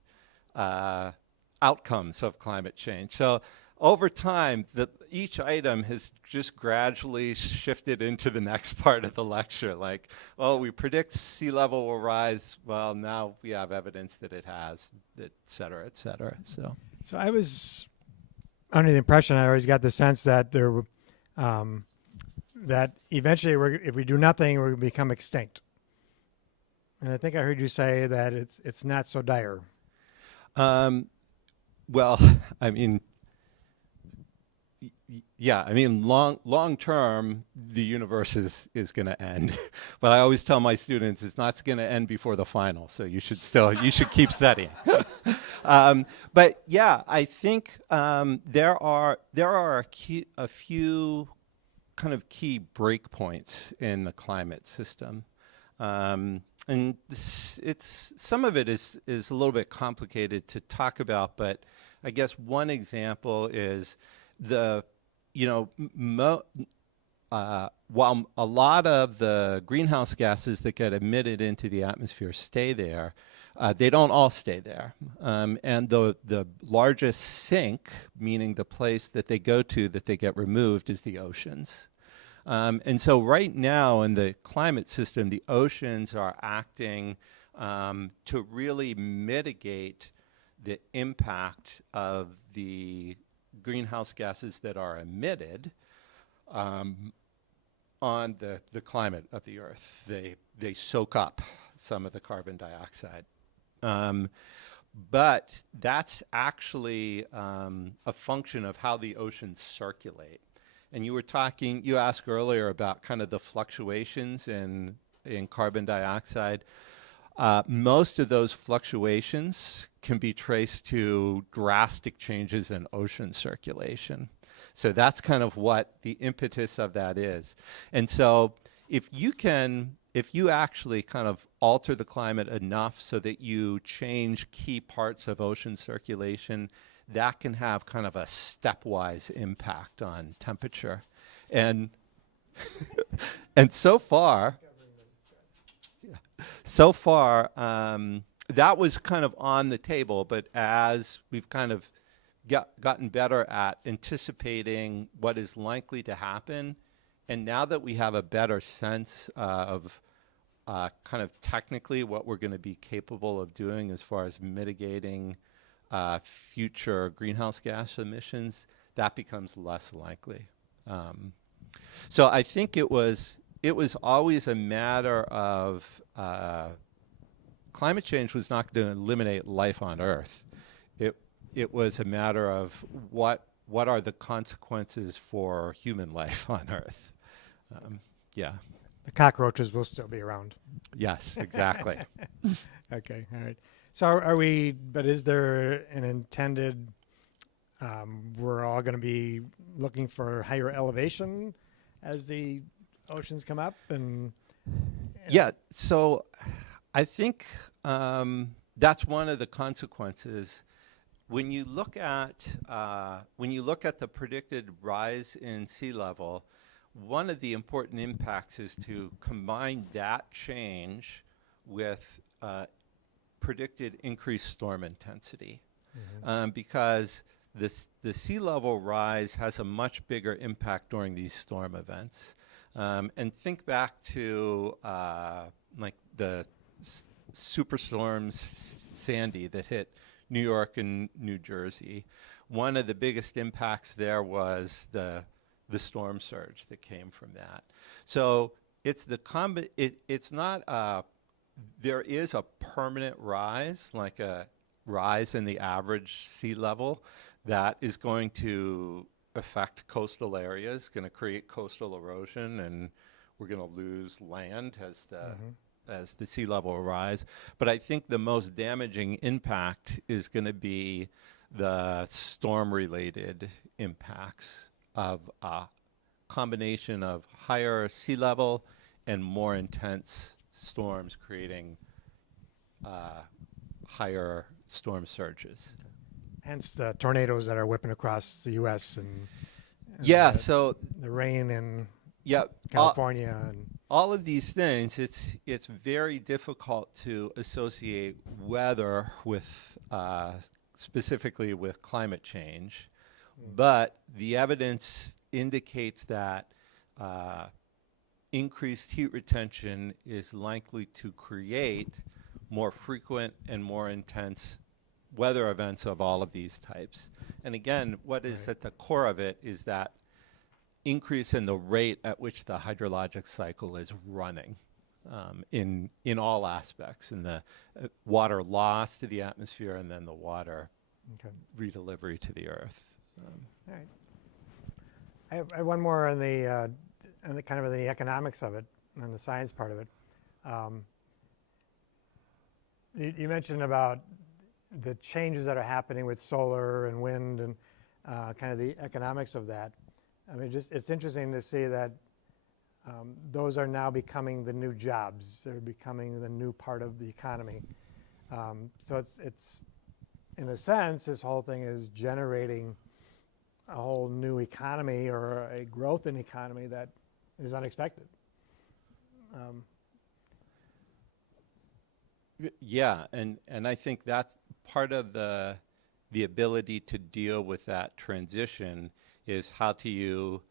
outcomes of climate change. So over time, each item has just gradually shifted into the next part of the lecture. Like, oh, we predict sea level will rise. Well, now we have evidence that it has, et cetera, et cetera. So I was under the impression, I always got the sense that that eventually, if we do nothing, we're going to become extinct. And I think I heard you say that it's not so dire. Well, I mean, yeah, I mean, long term, the universe is going to end. But I always tell my students it's not going to end before the final. So you should keep studying. But yeah, I think there are a few kind of key breakpoints in the climate system. And it's some of it is a little bit complicated to talk about, but I guess one example is the, you know, while a lot of the greenhouse gases that get emitted into the atmosphere stay there, they don't all stay there. And the largest sink, meaning the place that they go to that they get removed, is the oceans. And so right now in the climate system, the oceans are acting to really mitigate the impact of the greenhouse gases that are emitted on the climate of the Earth. They soak up some of the carbon dioxide. But that's actually a function of how the oceans circulate. And you asked earlier about kind of the fluctuations in carbon dioxide. Most of those fluctuations can be traced to drastic changes in ocean circulation. So that's kind of what the impetus of that is. And so if you actually kind of alter the climate enough so that you change key parts of ocean circulation, that can have kind of a stepwise impact on temperature. And and so far, that was kind of on the table, but as we've kind of gotten better at anticipating what is likely to happen, and now that we have a better sense of kind of technically what we're going to be capable of doing as far as mitigating future greenhouse gas emissions, that becomes less likely. So I think it was always a matter of climate change was not going to eliminate life on Earth. It was a matter of what are the consequences for human life on Earth. Yeah. The cockroaches will still be around. Yes, exactly. Okay, all right. So but is there an intended, we're all going to be looking for higher elevation as the oceans come up? And yeah, so I think that's one of the consequences. When you look at the predicted rise in sea level, one of the important impacts is to combine that change with predicted increased storm intensity, because the sea level rise has a much bigger impact during these storm events. And think back to like the superstorm Sandy that hit New York and New Jersey. One of the biggest impacts there was the storm surge that came from that. So it's it's not there is a permanent rise, like a rise in the average sea level that is going to affect coastal areas, going to create coastal erosion, and we're going to lose land as the sea level rise. But I think the most damaging impact is going to be the storm-related impacts of a combination of higher sea level and more intense storms creating higher storm surges. hence the tornadoes that are whipping across the U.S. and Yeah, the, so the rain in yeah, California and all of these things, it's very difficult to associate weather with specifically with climate change, but the evidence indicates that increased heat retention is likely to create more frequent and more intense weather events of all of these types. And again, what is at the core of it is that increase in the rate at which the hydrologic cycle is running in all aspects, in the water loss to the atmosphere and then the water redelivery to the earth. all right. I have one more on the kind of the economics of it, and the science part of it. You mentioned about the changes that are happening with solar and wind and kind of the economics of that. I mean, it's interesting to see that those are now becoming the new jobs. They're becoming the new part of the economy. So it's, in a sense, this whole thing is generating a whole new economy or a growth in economy that is unexpected. Yeah, and I think that's part of the ability to deal with that transition is how do you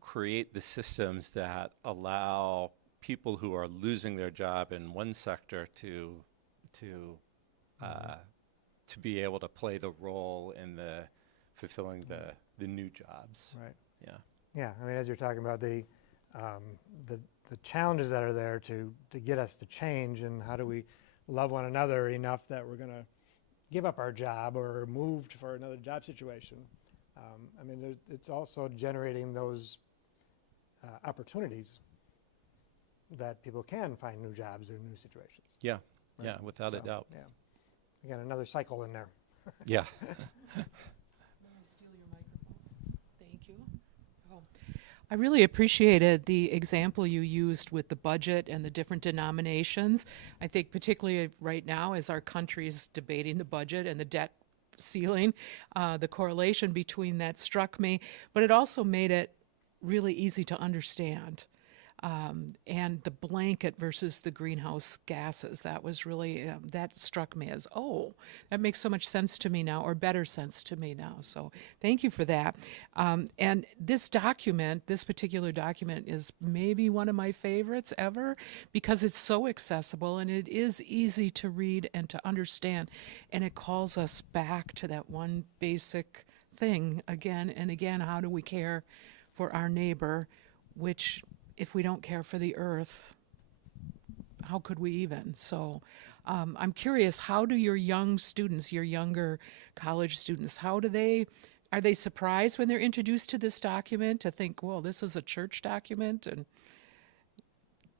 create the systems that allow people who are losing their job in one sector to be able to play the role in the fulfilling the new jobs. Right. Yeah. Yeah, I mean, as you're talking about the challenges that are there to get us to change, and how do we love one another enough that we're going to give up our job or move for another job situation. I mean, it's also generating those opportunities that people can find new jobs or new situations. Yeah. Right. Yeah, without a doubt. Yeah. Again, another cycle in there. Yeah. May I steal your microphone? Thank you. Oh. I really appreciated the example you used with the budget and the different denominations. I think particularly right now as our country is debating the budget and the debt ceiling, the correlation between that struck me, but it also made it really easy to understand. And the blanket versus the greenhouse gases, that was really, that struck me as, oh, that makes so much sense to me now, or better sense to me now. So thank you for that. And this document, this particular document, is maybe one of my favorites ever because it's so accessible and it is easy to read and to understand. And it calls us back to that one basic thing again and again. How do we care for our neighbor, which, if we don't care for the earth, how could we even? So I'm curious, how do your young students, your younger college students, are they surprised when they're introduced to this document to think, well, this is a church document? And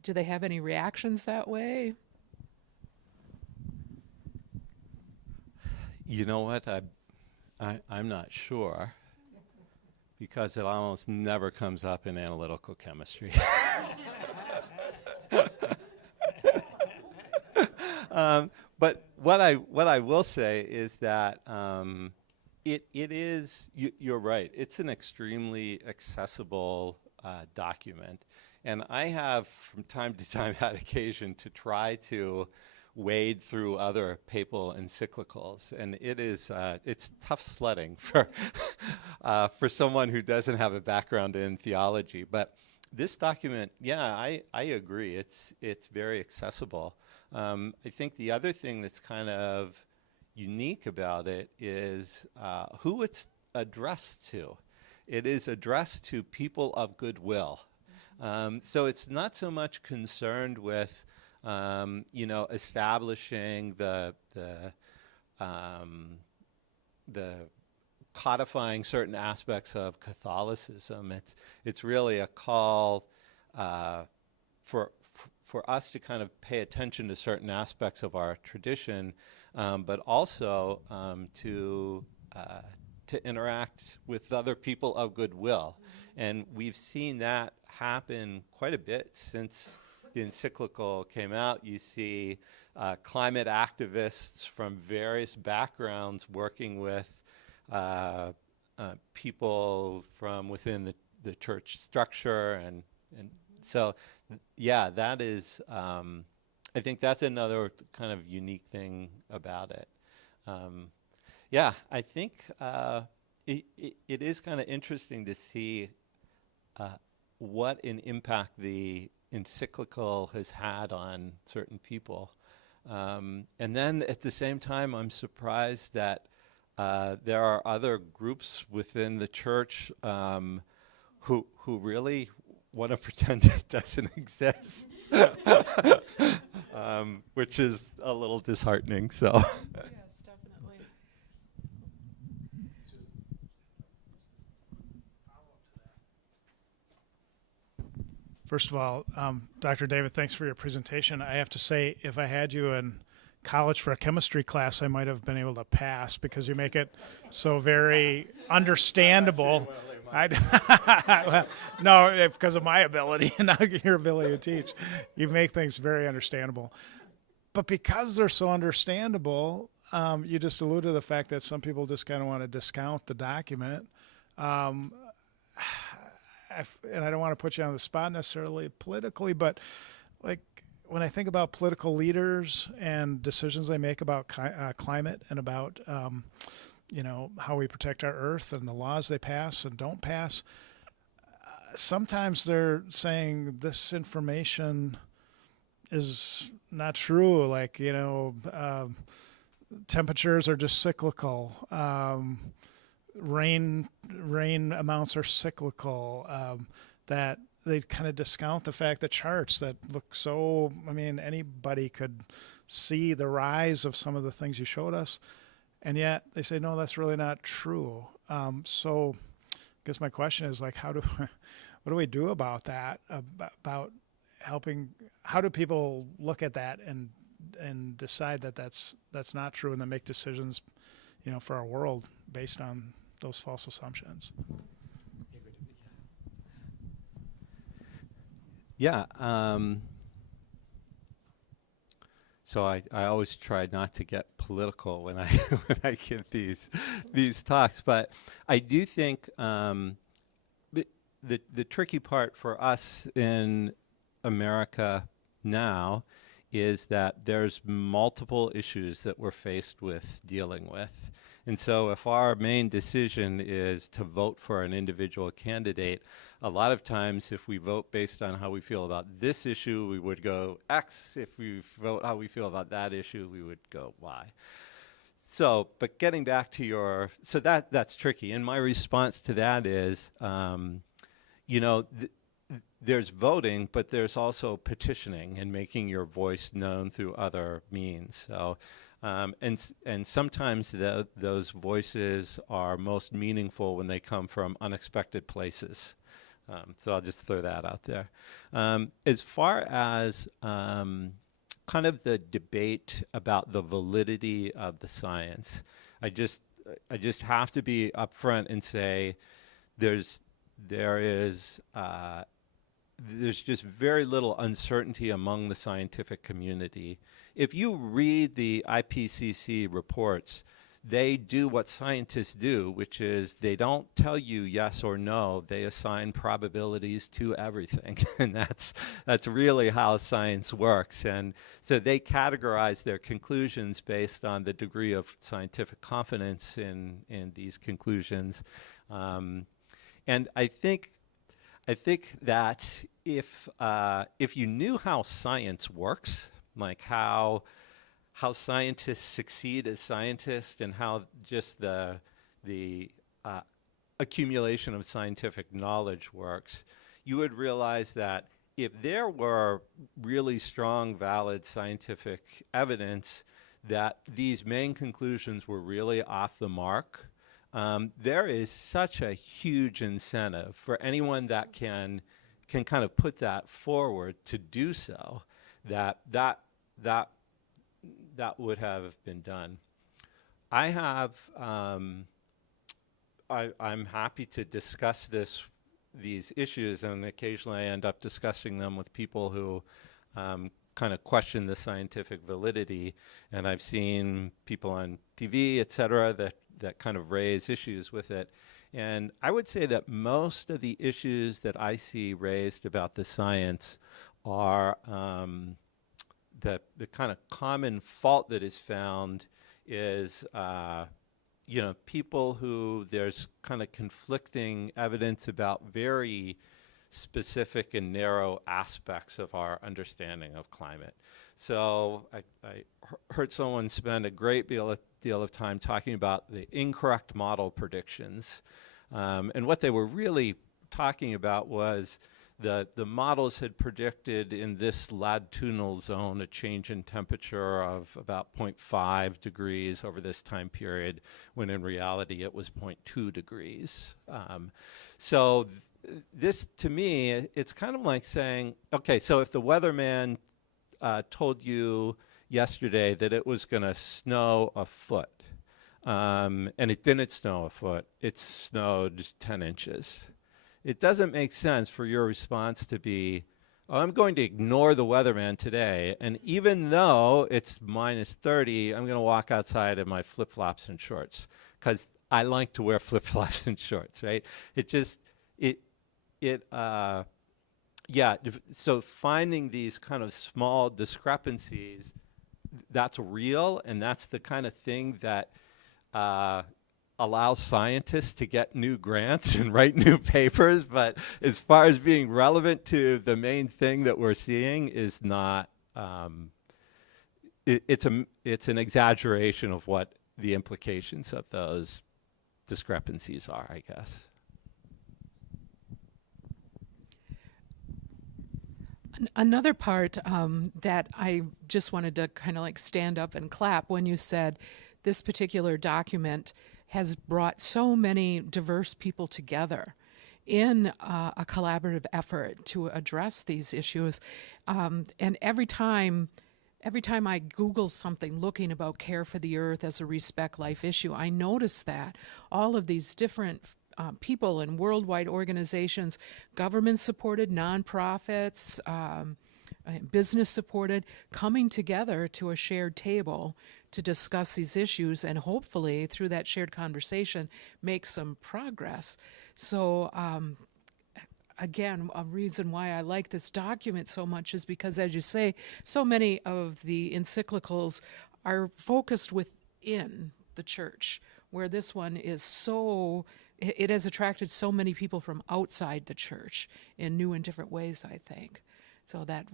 do they have any reactions that way? You know what? I'm not sure, because it almost never comes up in analytical chemistry. But what I will say is that it is, you're right, it's an extremely accessible document. And I have from time to time had occasion to try to wade through other papal encyclicals, and it's tough sledding for someone who doesn't have a background in theology. But this document, yeah, I agree. It's very accessible. I think the other thing that's kind of unique about it is who it's addressed to. It is addressed to people of goodwill. So it's not so much concerned with establishing the codifying certain aspects of Catholicism. It's really a call for us to kind of pay attention to certain aspects of our tradition, but also to interact with other people of goodwill. And we've seen that happen quite a bit since the encyclical came out. You see climate activists from various backgrounds working with people from within the church structure, and so yeah, that is I think that's another kind of unique thing about it. Yeah, I think it is kind of interesting to see what an impact the encyclical has had on certain people. And then at the same time, I'm surprised that there are other groups within the church who really want to pretend it doesn't exist, which is a little disheartening. So. Yes, definitely. First of all, Dr. David, thanks for your presentation. I have to say, if I had you in college for a chemistry class, I might have been able to pass because you make it so very understandable Well, no, because of my ability and not your ability to teach. You make things very understandable. But because they're so understandable, you just alluded to the fact that some people just kind of want to discount the document. And I don't want to put you on the spot necessarily politically, but like when I think about political leaders and decisions they make about climate and about how we protect our earth and the laws they pass and don't pass, sometimes they're saying this information is not true. Like, temperatures are just cyclical. Rain amounts are cyclical. That they kind of discount the fact that charts that look so, anybody could see the rise of some of the things you showed us. And yet they say, no, that's really not true. So I guess my question is like, what do we do about that? About helping, how do people look at that and decide that that's not true and then make decisions, for our world based on those false assumptions? Yeah. So I always try not to get political when I when I give these talks, but I do think the tricky part for us in America now is that there's multiple issues that we're faced with dealing with. And so if our main decision is to vote for an individual candidate, a lot of times if we vote based on how we feel about this issue, we would go X. If we vote how we feel about that issue, we would go Y. So, but getting back to so that's tricky. And my response to that is, there's voting, but there's also petitioning and making your voice known through other means. So, and sometimes those voices are most meaningful when they come from unexpected places. So I'll just throw that out there. As far as kind of the debate about the validity of the science, I just have to be upfront and say there's just very little uncertainty among the scientific community. If you read the IPCC reports, they do what scientists do, which is they don't tell you yes or no. They assign probabilities to everything. And that's really how science works. And so they categorize their conclusions based on the degree of scientific confidence in these conclusions. And I think that if you knew how science works, like how scientists succeed as scientists and how just the accumulation of scientific knowledge works, you would realize that if there were really strong, valid scientific evidence that these main conclusions were really off the mark, there is such a huge incentive for anyone that can kind of put that forward to do so, that would have been done. I'm happy to discuss these issues, and occasionally I end up discussing them with people who kind of question the scientific validity. And I've seen people on TV, et cetera, that kind of raise issues with it. And I would say that most of the issues that I see raised about the science are the kind of common fault that is found is, people who there's kind of conflicting evidence about very specific and narrow aspects of our understanding of climate. So I heard someone spend a great deal of time talking about the incorrect model predictions. And what they were really talking about was the models had predicted in this latitudinal zone a change in temperature of about 0.5 degrees over this time period, when in reality it was 0.2 degrees. So this, to me, it's kind of like saying, okay, so if the weatherman told you yesterday that it was going to snow a foot, and it didn't snow a foot. It snowed 10 inches. It doesn't make sense for your response to be, oh, I'm going to ignore the weatherman today, and even though it's minus 30, I'm going to walk outside in my flip-flops and shorts because I like to wear flip-flops and shorts, right? So finding these kind of small discrepancies, that's real, and that's the kind of thing that allows scientists to get new grants and write new papers. But as far as being relevant to the main thing that we're seeing is not, it's an exaggeration of what the implications of those discrepancies are, I guess. Another part that I just wanted to kind of like stand up and clap when you said this particular document has brought so many diverse people together in a collaborative effort to address these issues. And every time I Google something looking about care for the earth as a Respect Life issue, I notice that all of these different people and worldwide organizations, government-supported, nonprofits, business-supported, coming together to a shared table to discuss these issues and hopefully through that shared conversation make some progress. So again, a reason why I like this document so much is because, as you say, so many of the encyclicals are focused within the church, where this one is so, it has attracted so many people from outside the church in new and different ways, I think. So that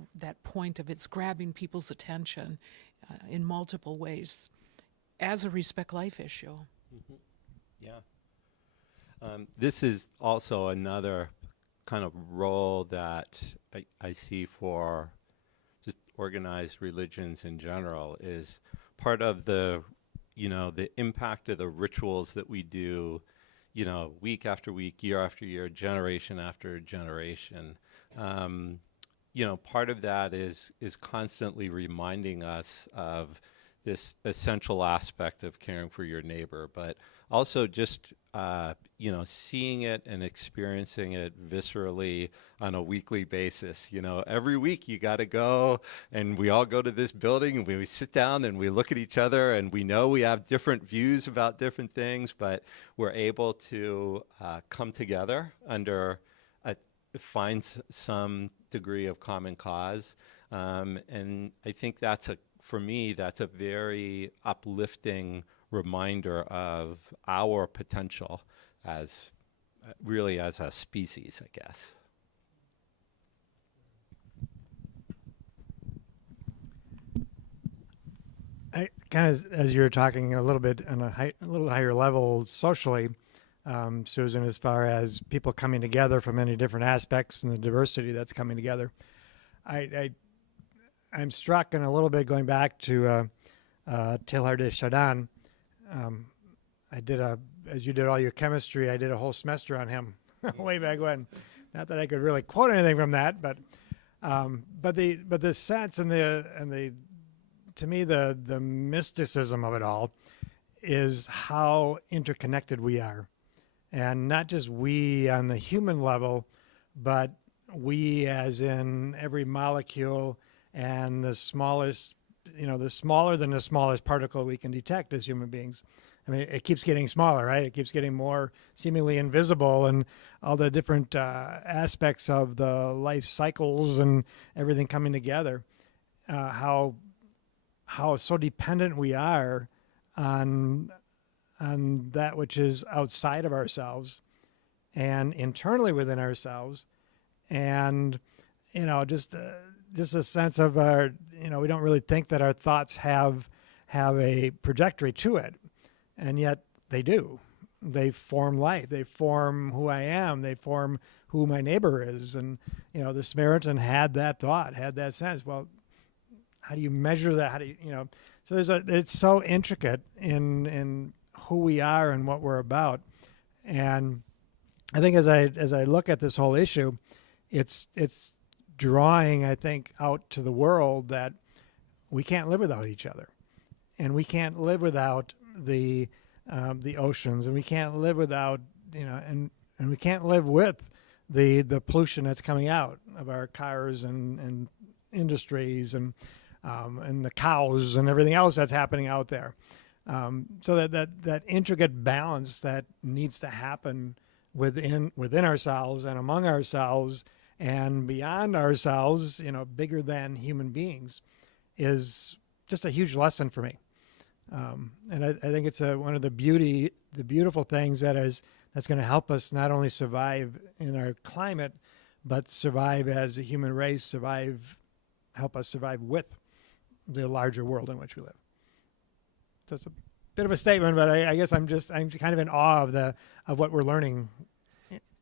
point of it's grabbing people's attention in multiple ways as a Respect Life issue. Mm-hmm. Yeah. This is also another kind of role that I see for just organized religions in general, is part of the impact of the rituals that we do, week after week, year after year, generation after generation. Part of that is constantly reminding us of this essential aspect of caring for your neighbor, but also just seeing it and experiencing it viscerally on a weekly basis. Every week you got to go, and we all go to this building and we sit down and we look at each other, and we know we have different views about different things, but we're able to come together under find some degree of common cause, and I think for me that's a very uplifting reminder of our potential as a species, I guess. I kind of, as you were talking a little bit on a little higher level socially, Susan, as far as people coming together from many different aspects and the diversity that's coming together, I'm struck and a little bit going back to Teilhard de Chardin. I did as you did all your chemistry, I did a whole semester on him way back when. Not that I could really quote anything from that, but the sense and the to me the mysticism of it all is how interconnected we are, and not just we on the human level, but we as in every molecule and the smallest, the smaller than the smallest particle we can detect as human beings. I mean, it keeps getting smaller, right? It keeps getting more seemingly invisible, and all the different aspects of the life cycles and everything coming together. How so dependent we are on that which is outside of ourselves and internally within ourselves, and just a sense of we don't really think that our thoughts have a trajectory to it. And yet they do. They form life. They form who I am. They form who my neighbor is. And, the Samaritan had that thought, had that sense. Well, how do you measure that? How do you, so it's so intricate in who we are and what we're about. And I think as I look at this whole issue, it's drawing, I think, out to the world that we can't live without each other. And we can't live without the the oceans, and we can't live without, and we can't live with the pollution that's coming out of our cars and industries and the cows and everything else that's happening out there. So that intricate balance that needs to happen within ourselves and among ourselves and beyond ourselves, bigger than human beings, is just a huge lesson for me. And I think it's one of the beautiful things that's going to help us not only survive in our climate, but survive as a human race, help us survive with the larger world in which we live. So it's a bit of a statement, but I guess I'm kind of in awe of what we're learning,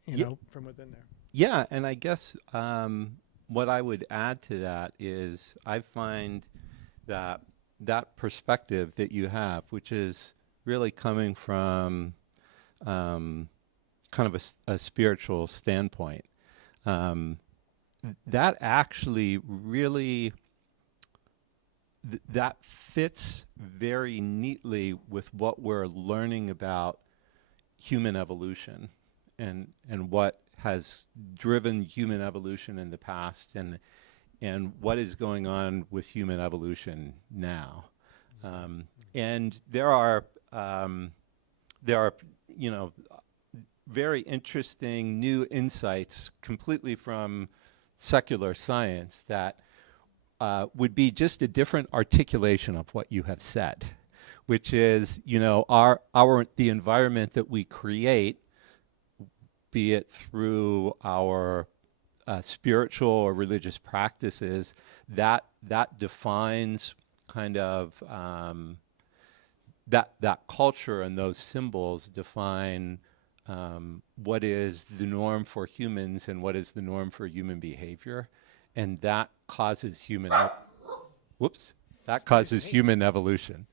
from within there. Yeah, and I guess what I would add to that is I find that perspective that you have, which is really coming from kind of a spiritual standpoint, that actually really that fits very neatly with what we're learning about human evolution and what has driven human evolution in the past and what is going on with human evolution now. And there are very interesting new insights completely from secular science that would be just a different articulation of what you have said, which is, the environment that we create, be it through our spiritual or religious practices, that defines kind of that culture, and those symbols define what is the norm for humans and what is the norm for human behavior, and that causes human human evolution.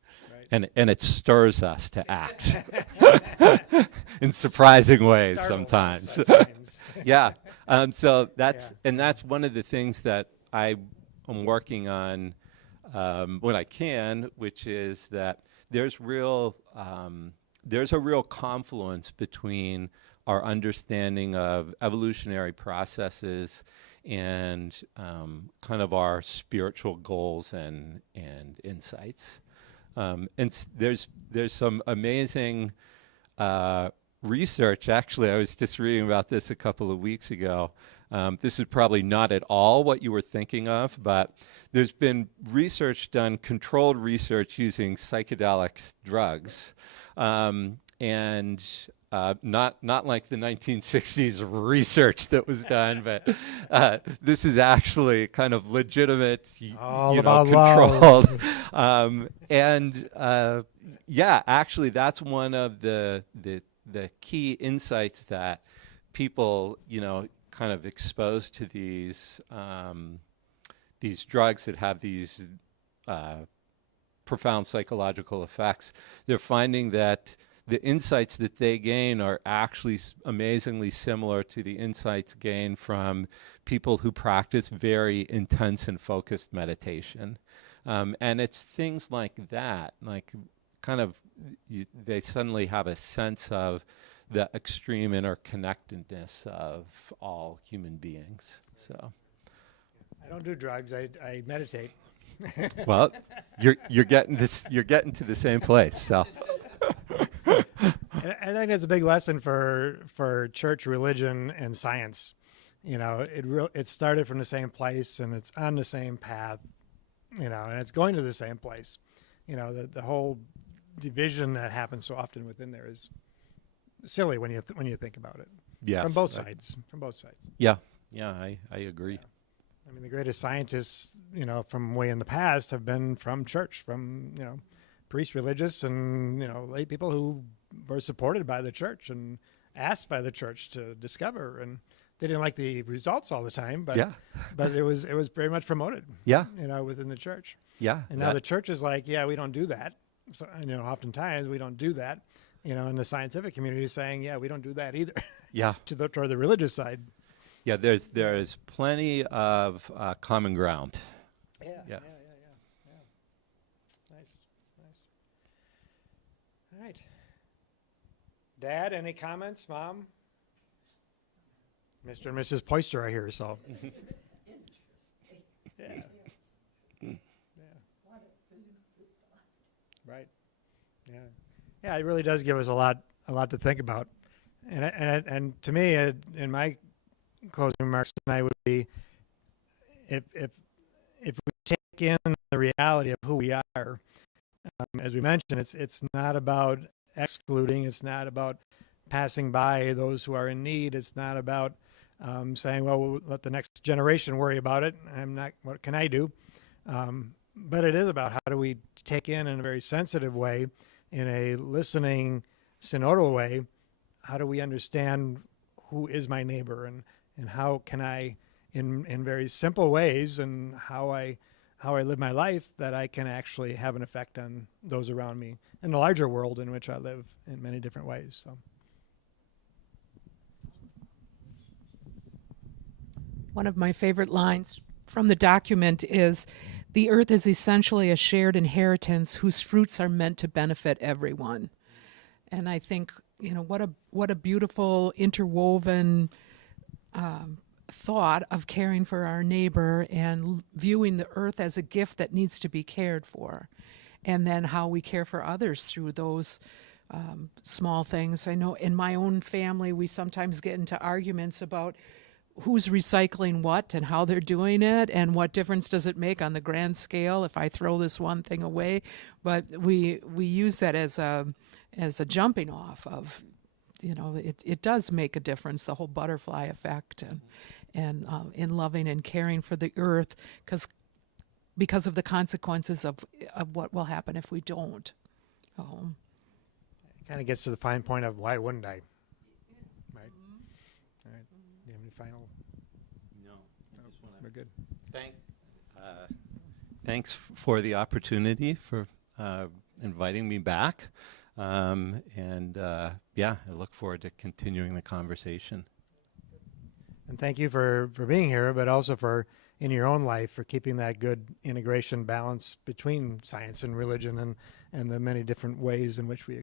Right. And it stirs us to act in surprising ways sometimes. Yeah. So that's one of the things that I am working on when I can, which is that there's a real confluence between our understanding of evolutionary processes and kind of our spiritual goals and insights. There's some amazing research. Actually, I was just reading about this a couple of weeks ago. This is probably not at all what you were thinking of, but there's been research done, controlled research using psychedelic drugs, and not like the 1960s research that was done, but this is actually kind of legitimate, controlled. Actually, that's one of the key insights that people, kind of exposed to these drugs that have these profound psychological effects. They're finding that the insights that they gain are actually amazingly similar to the insights gained from people who practice very intense and focused meditation. And it's things like that, like kind of they suddenly have a sense of the extreme interconnectedness of all human beings. So I don't do drugs. I meditate. well, you're getting to the same place. So And I think that's a big lesson for church, religion, and science. It started from the same place, and it's on the same path. And it's going to the same place. The whole division that happens so often within there is silly when you think about it. yes, From both sides. Yeah, I agree. I mean, the greatest scientists, from way in the past have been from church, from, priests, religious, and, lay people who were supported by the church and asked by the church to discover. And they didn't like the results all the time, but but it was very much promoted. Yeah. Within the church. Yeah. And now the church is like, we don't do that. So, oftentimes we don't do that. And the scientific community is saying, we don't do that either. Yeah. toward the religious side. Yeah, there is plenty of common ground. Yeah. Nice. All right. Dad, any comments? Mom? Mr. and Mrs. Poyster are here, so. Yeah. Yeah. Right. Yeah. Yeah, it really does give us a lot to think about. And to me, in my closing remarks tonight would be, if we take in the reality of who we are, as we mentioned, it's not about excluding, it's not about passing by those who are in need, it's not about saying, well, we'll let the next generation worry about it. What can I do? But it is about how do we take in a very sensitive way, in a listening, synodal way, how do we understand who is my neighbor, and how can I, in very simple ways, and how I live my life, that I can actually have an effect on those around me in the larger world in which I live in many different ways. So. One of my favorite lines from the document is, "The earth is essentially a shared inheritance whose fruits are meant to benefit everyone." And I think, what a beautiful interwoven thought of caring for our neighbor and viewing the earth as a gift that needs to be cared for, and then how we care for others through those small things. I know in my own family we sometimes get into arguments about who's recycling what and how they're doing it, and what difference does it make on the grand scale if I throw this one thing away. But we use that as a jumping off of, it does make a difference, the whole butterfly effect, and in loving and caring for the earth, because of the consequences of what will happen if we don't. It kind of gets to the fine point of why wouldn't I? Right. All right. Do you have any final? No. I just wanna We're good. Thanks for the opportunity, for inviting me back. Yeah, I look forward to continuing the conversation. And thank you for being here, but also for, in your own life, for keeping that good integration balance between science and religion, and the many different ways in which we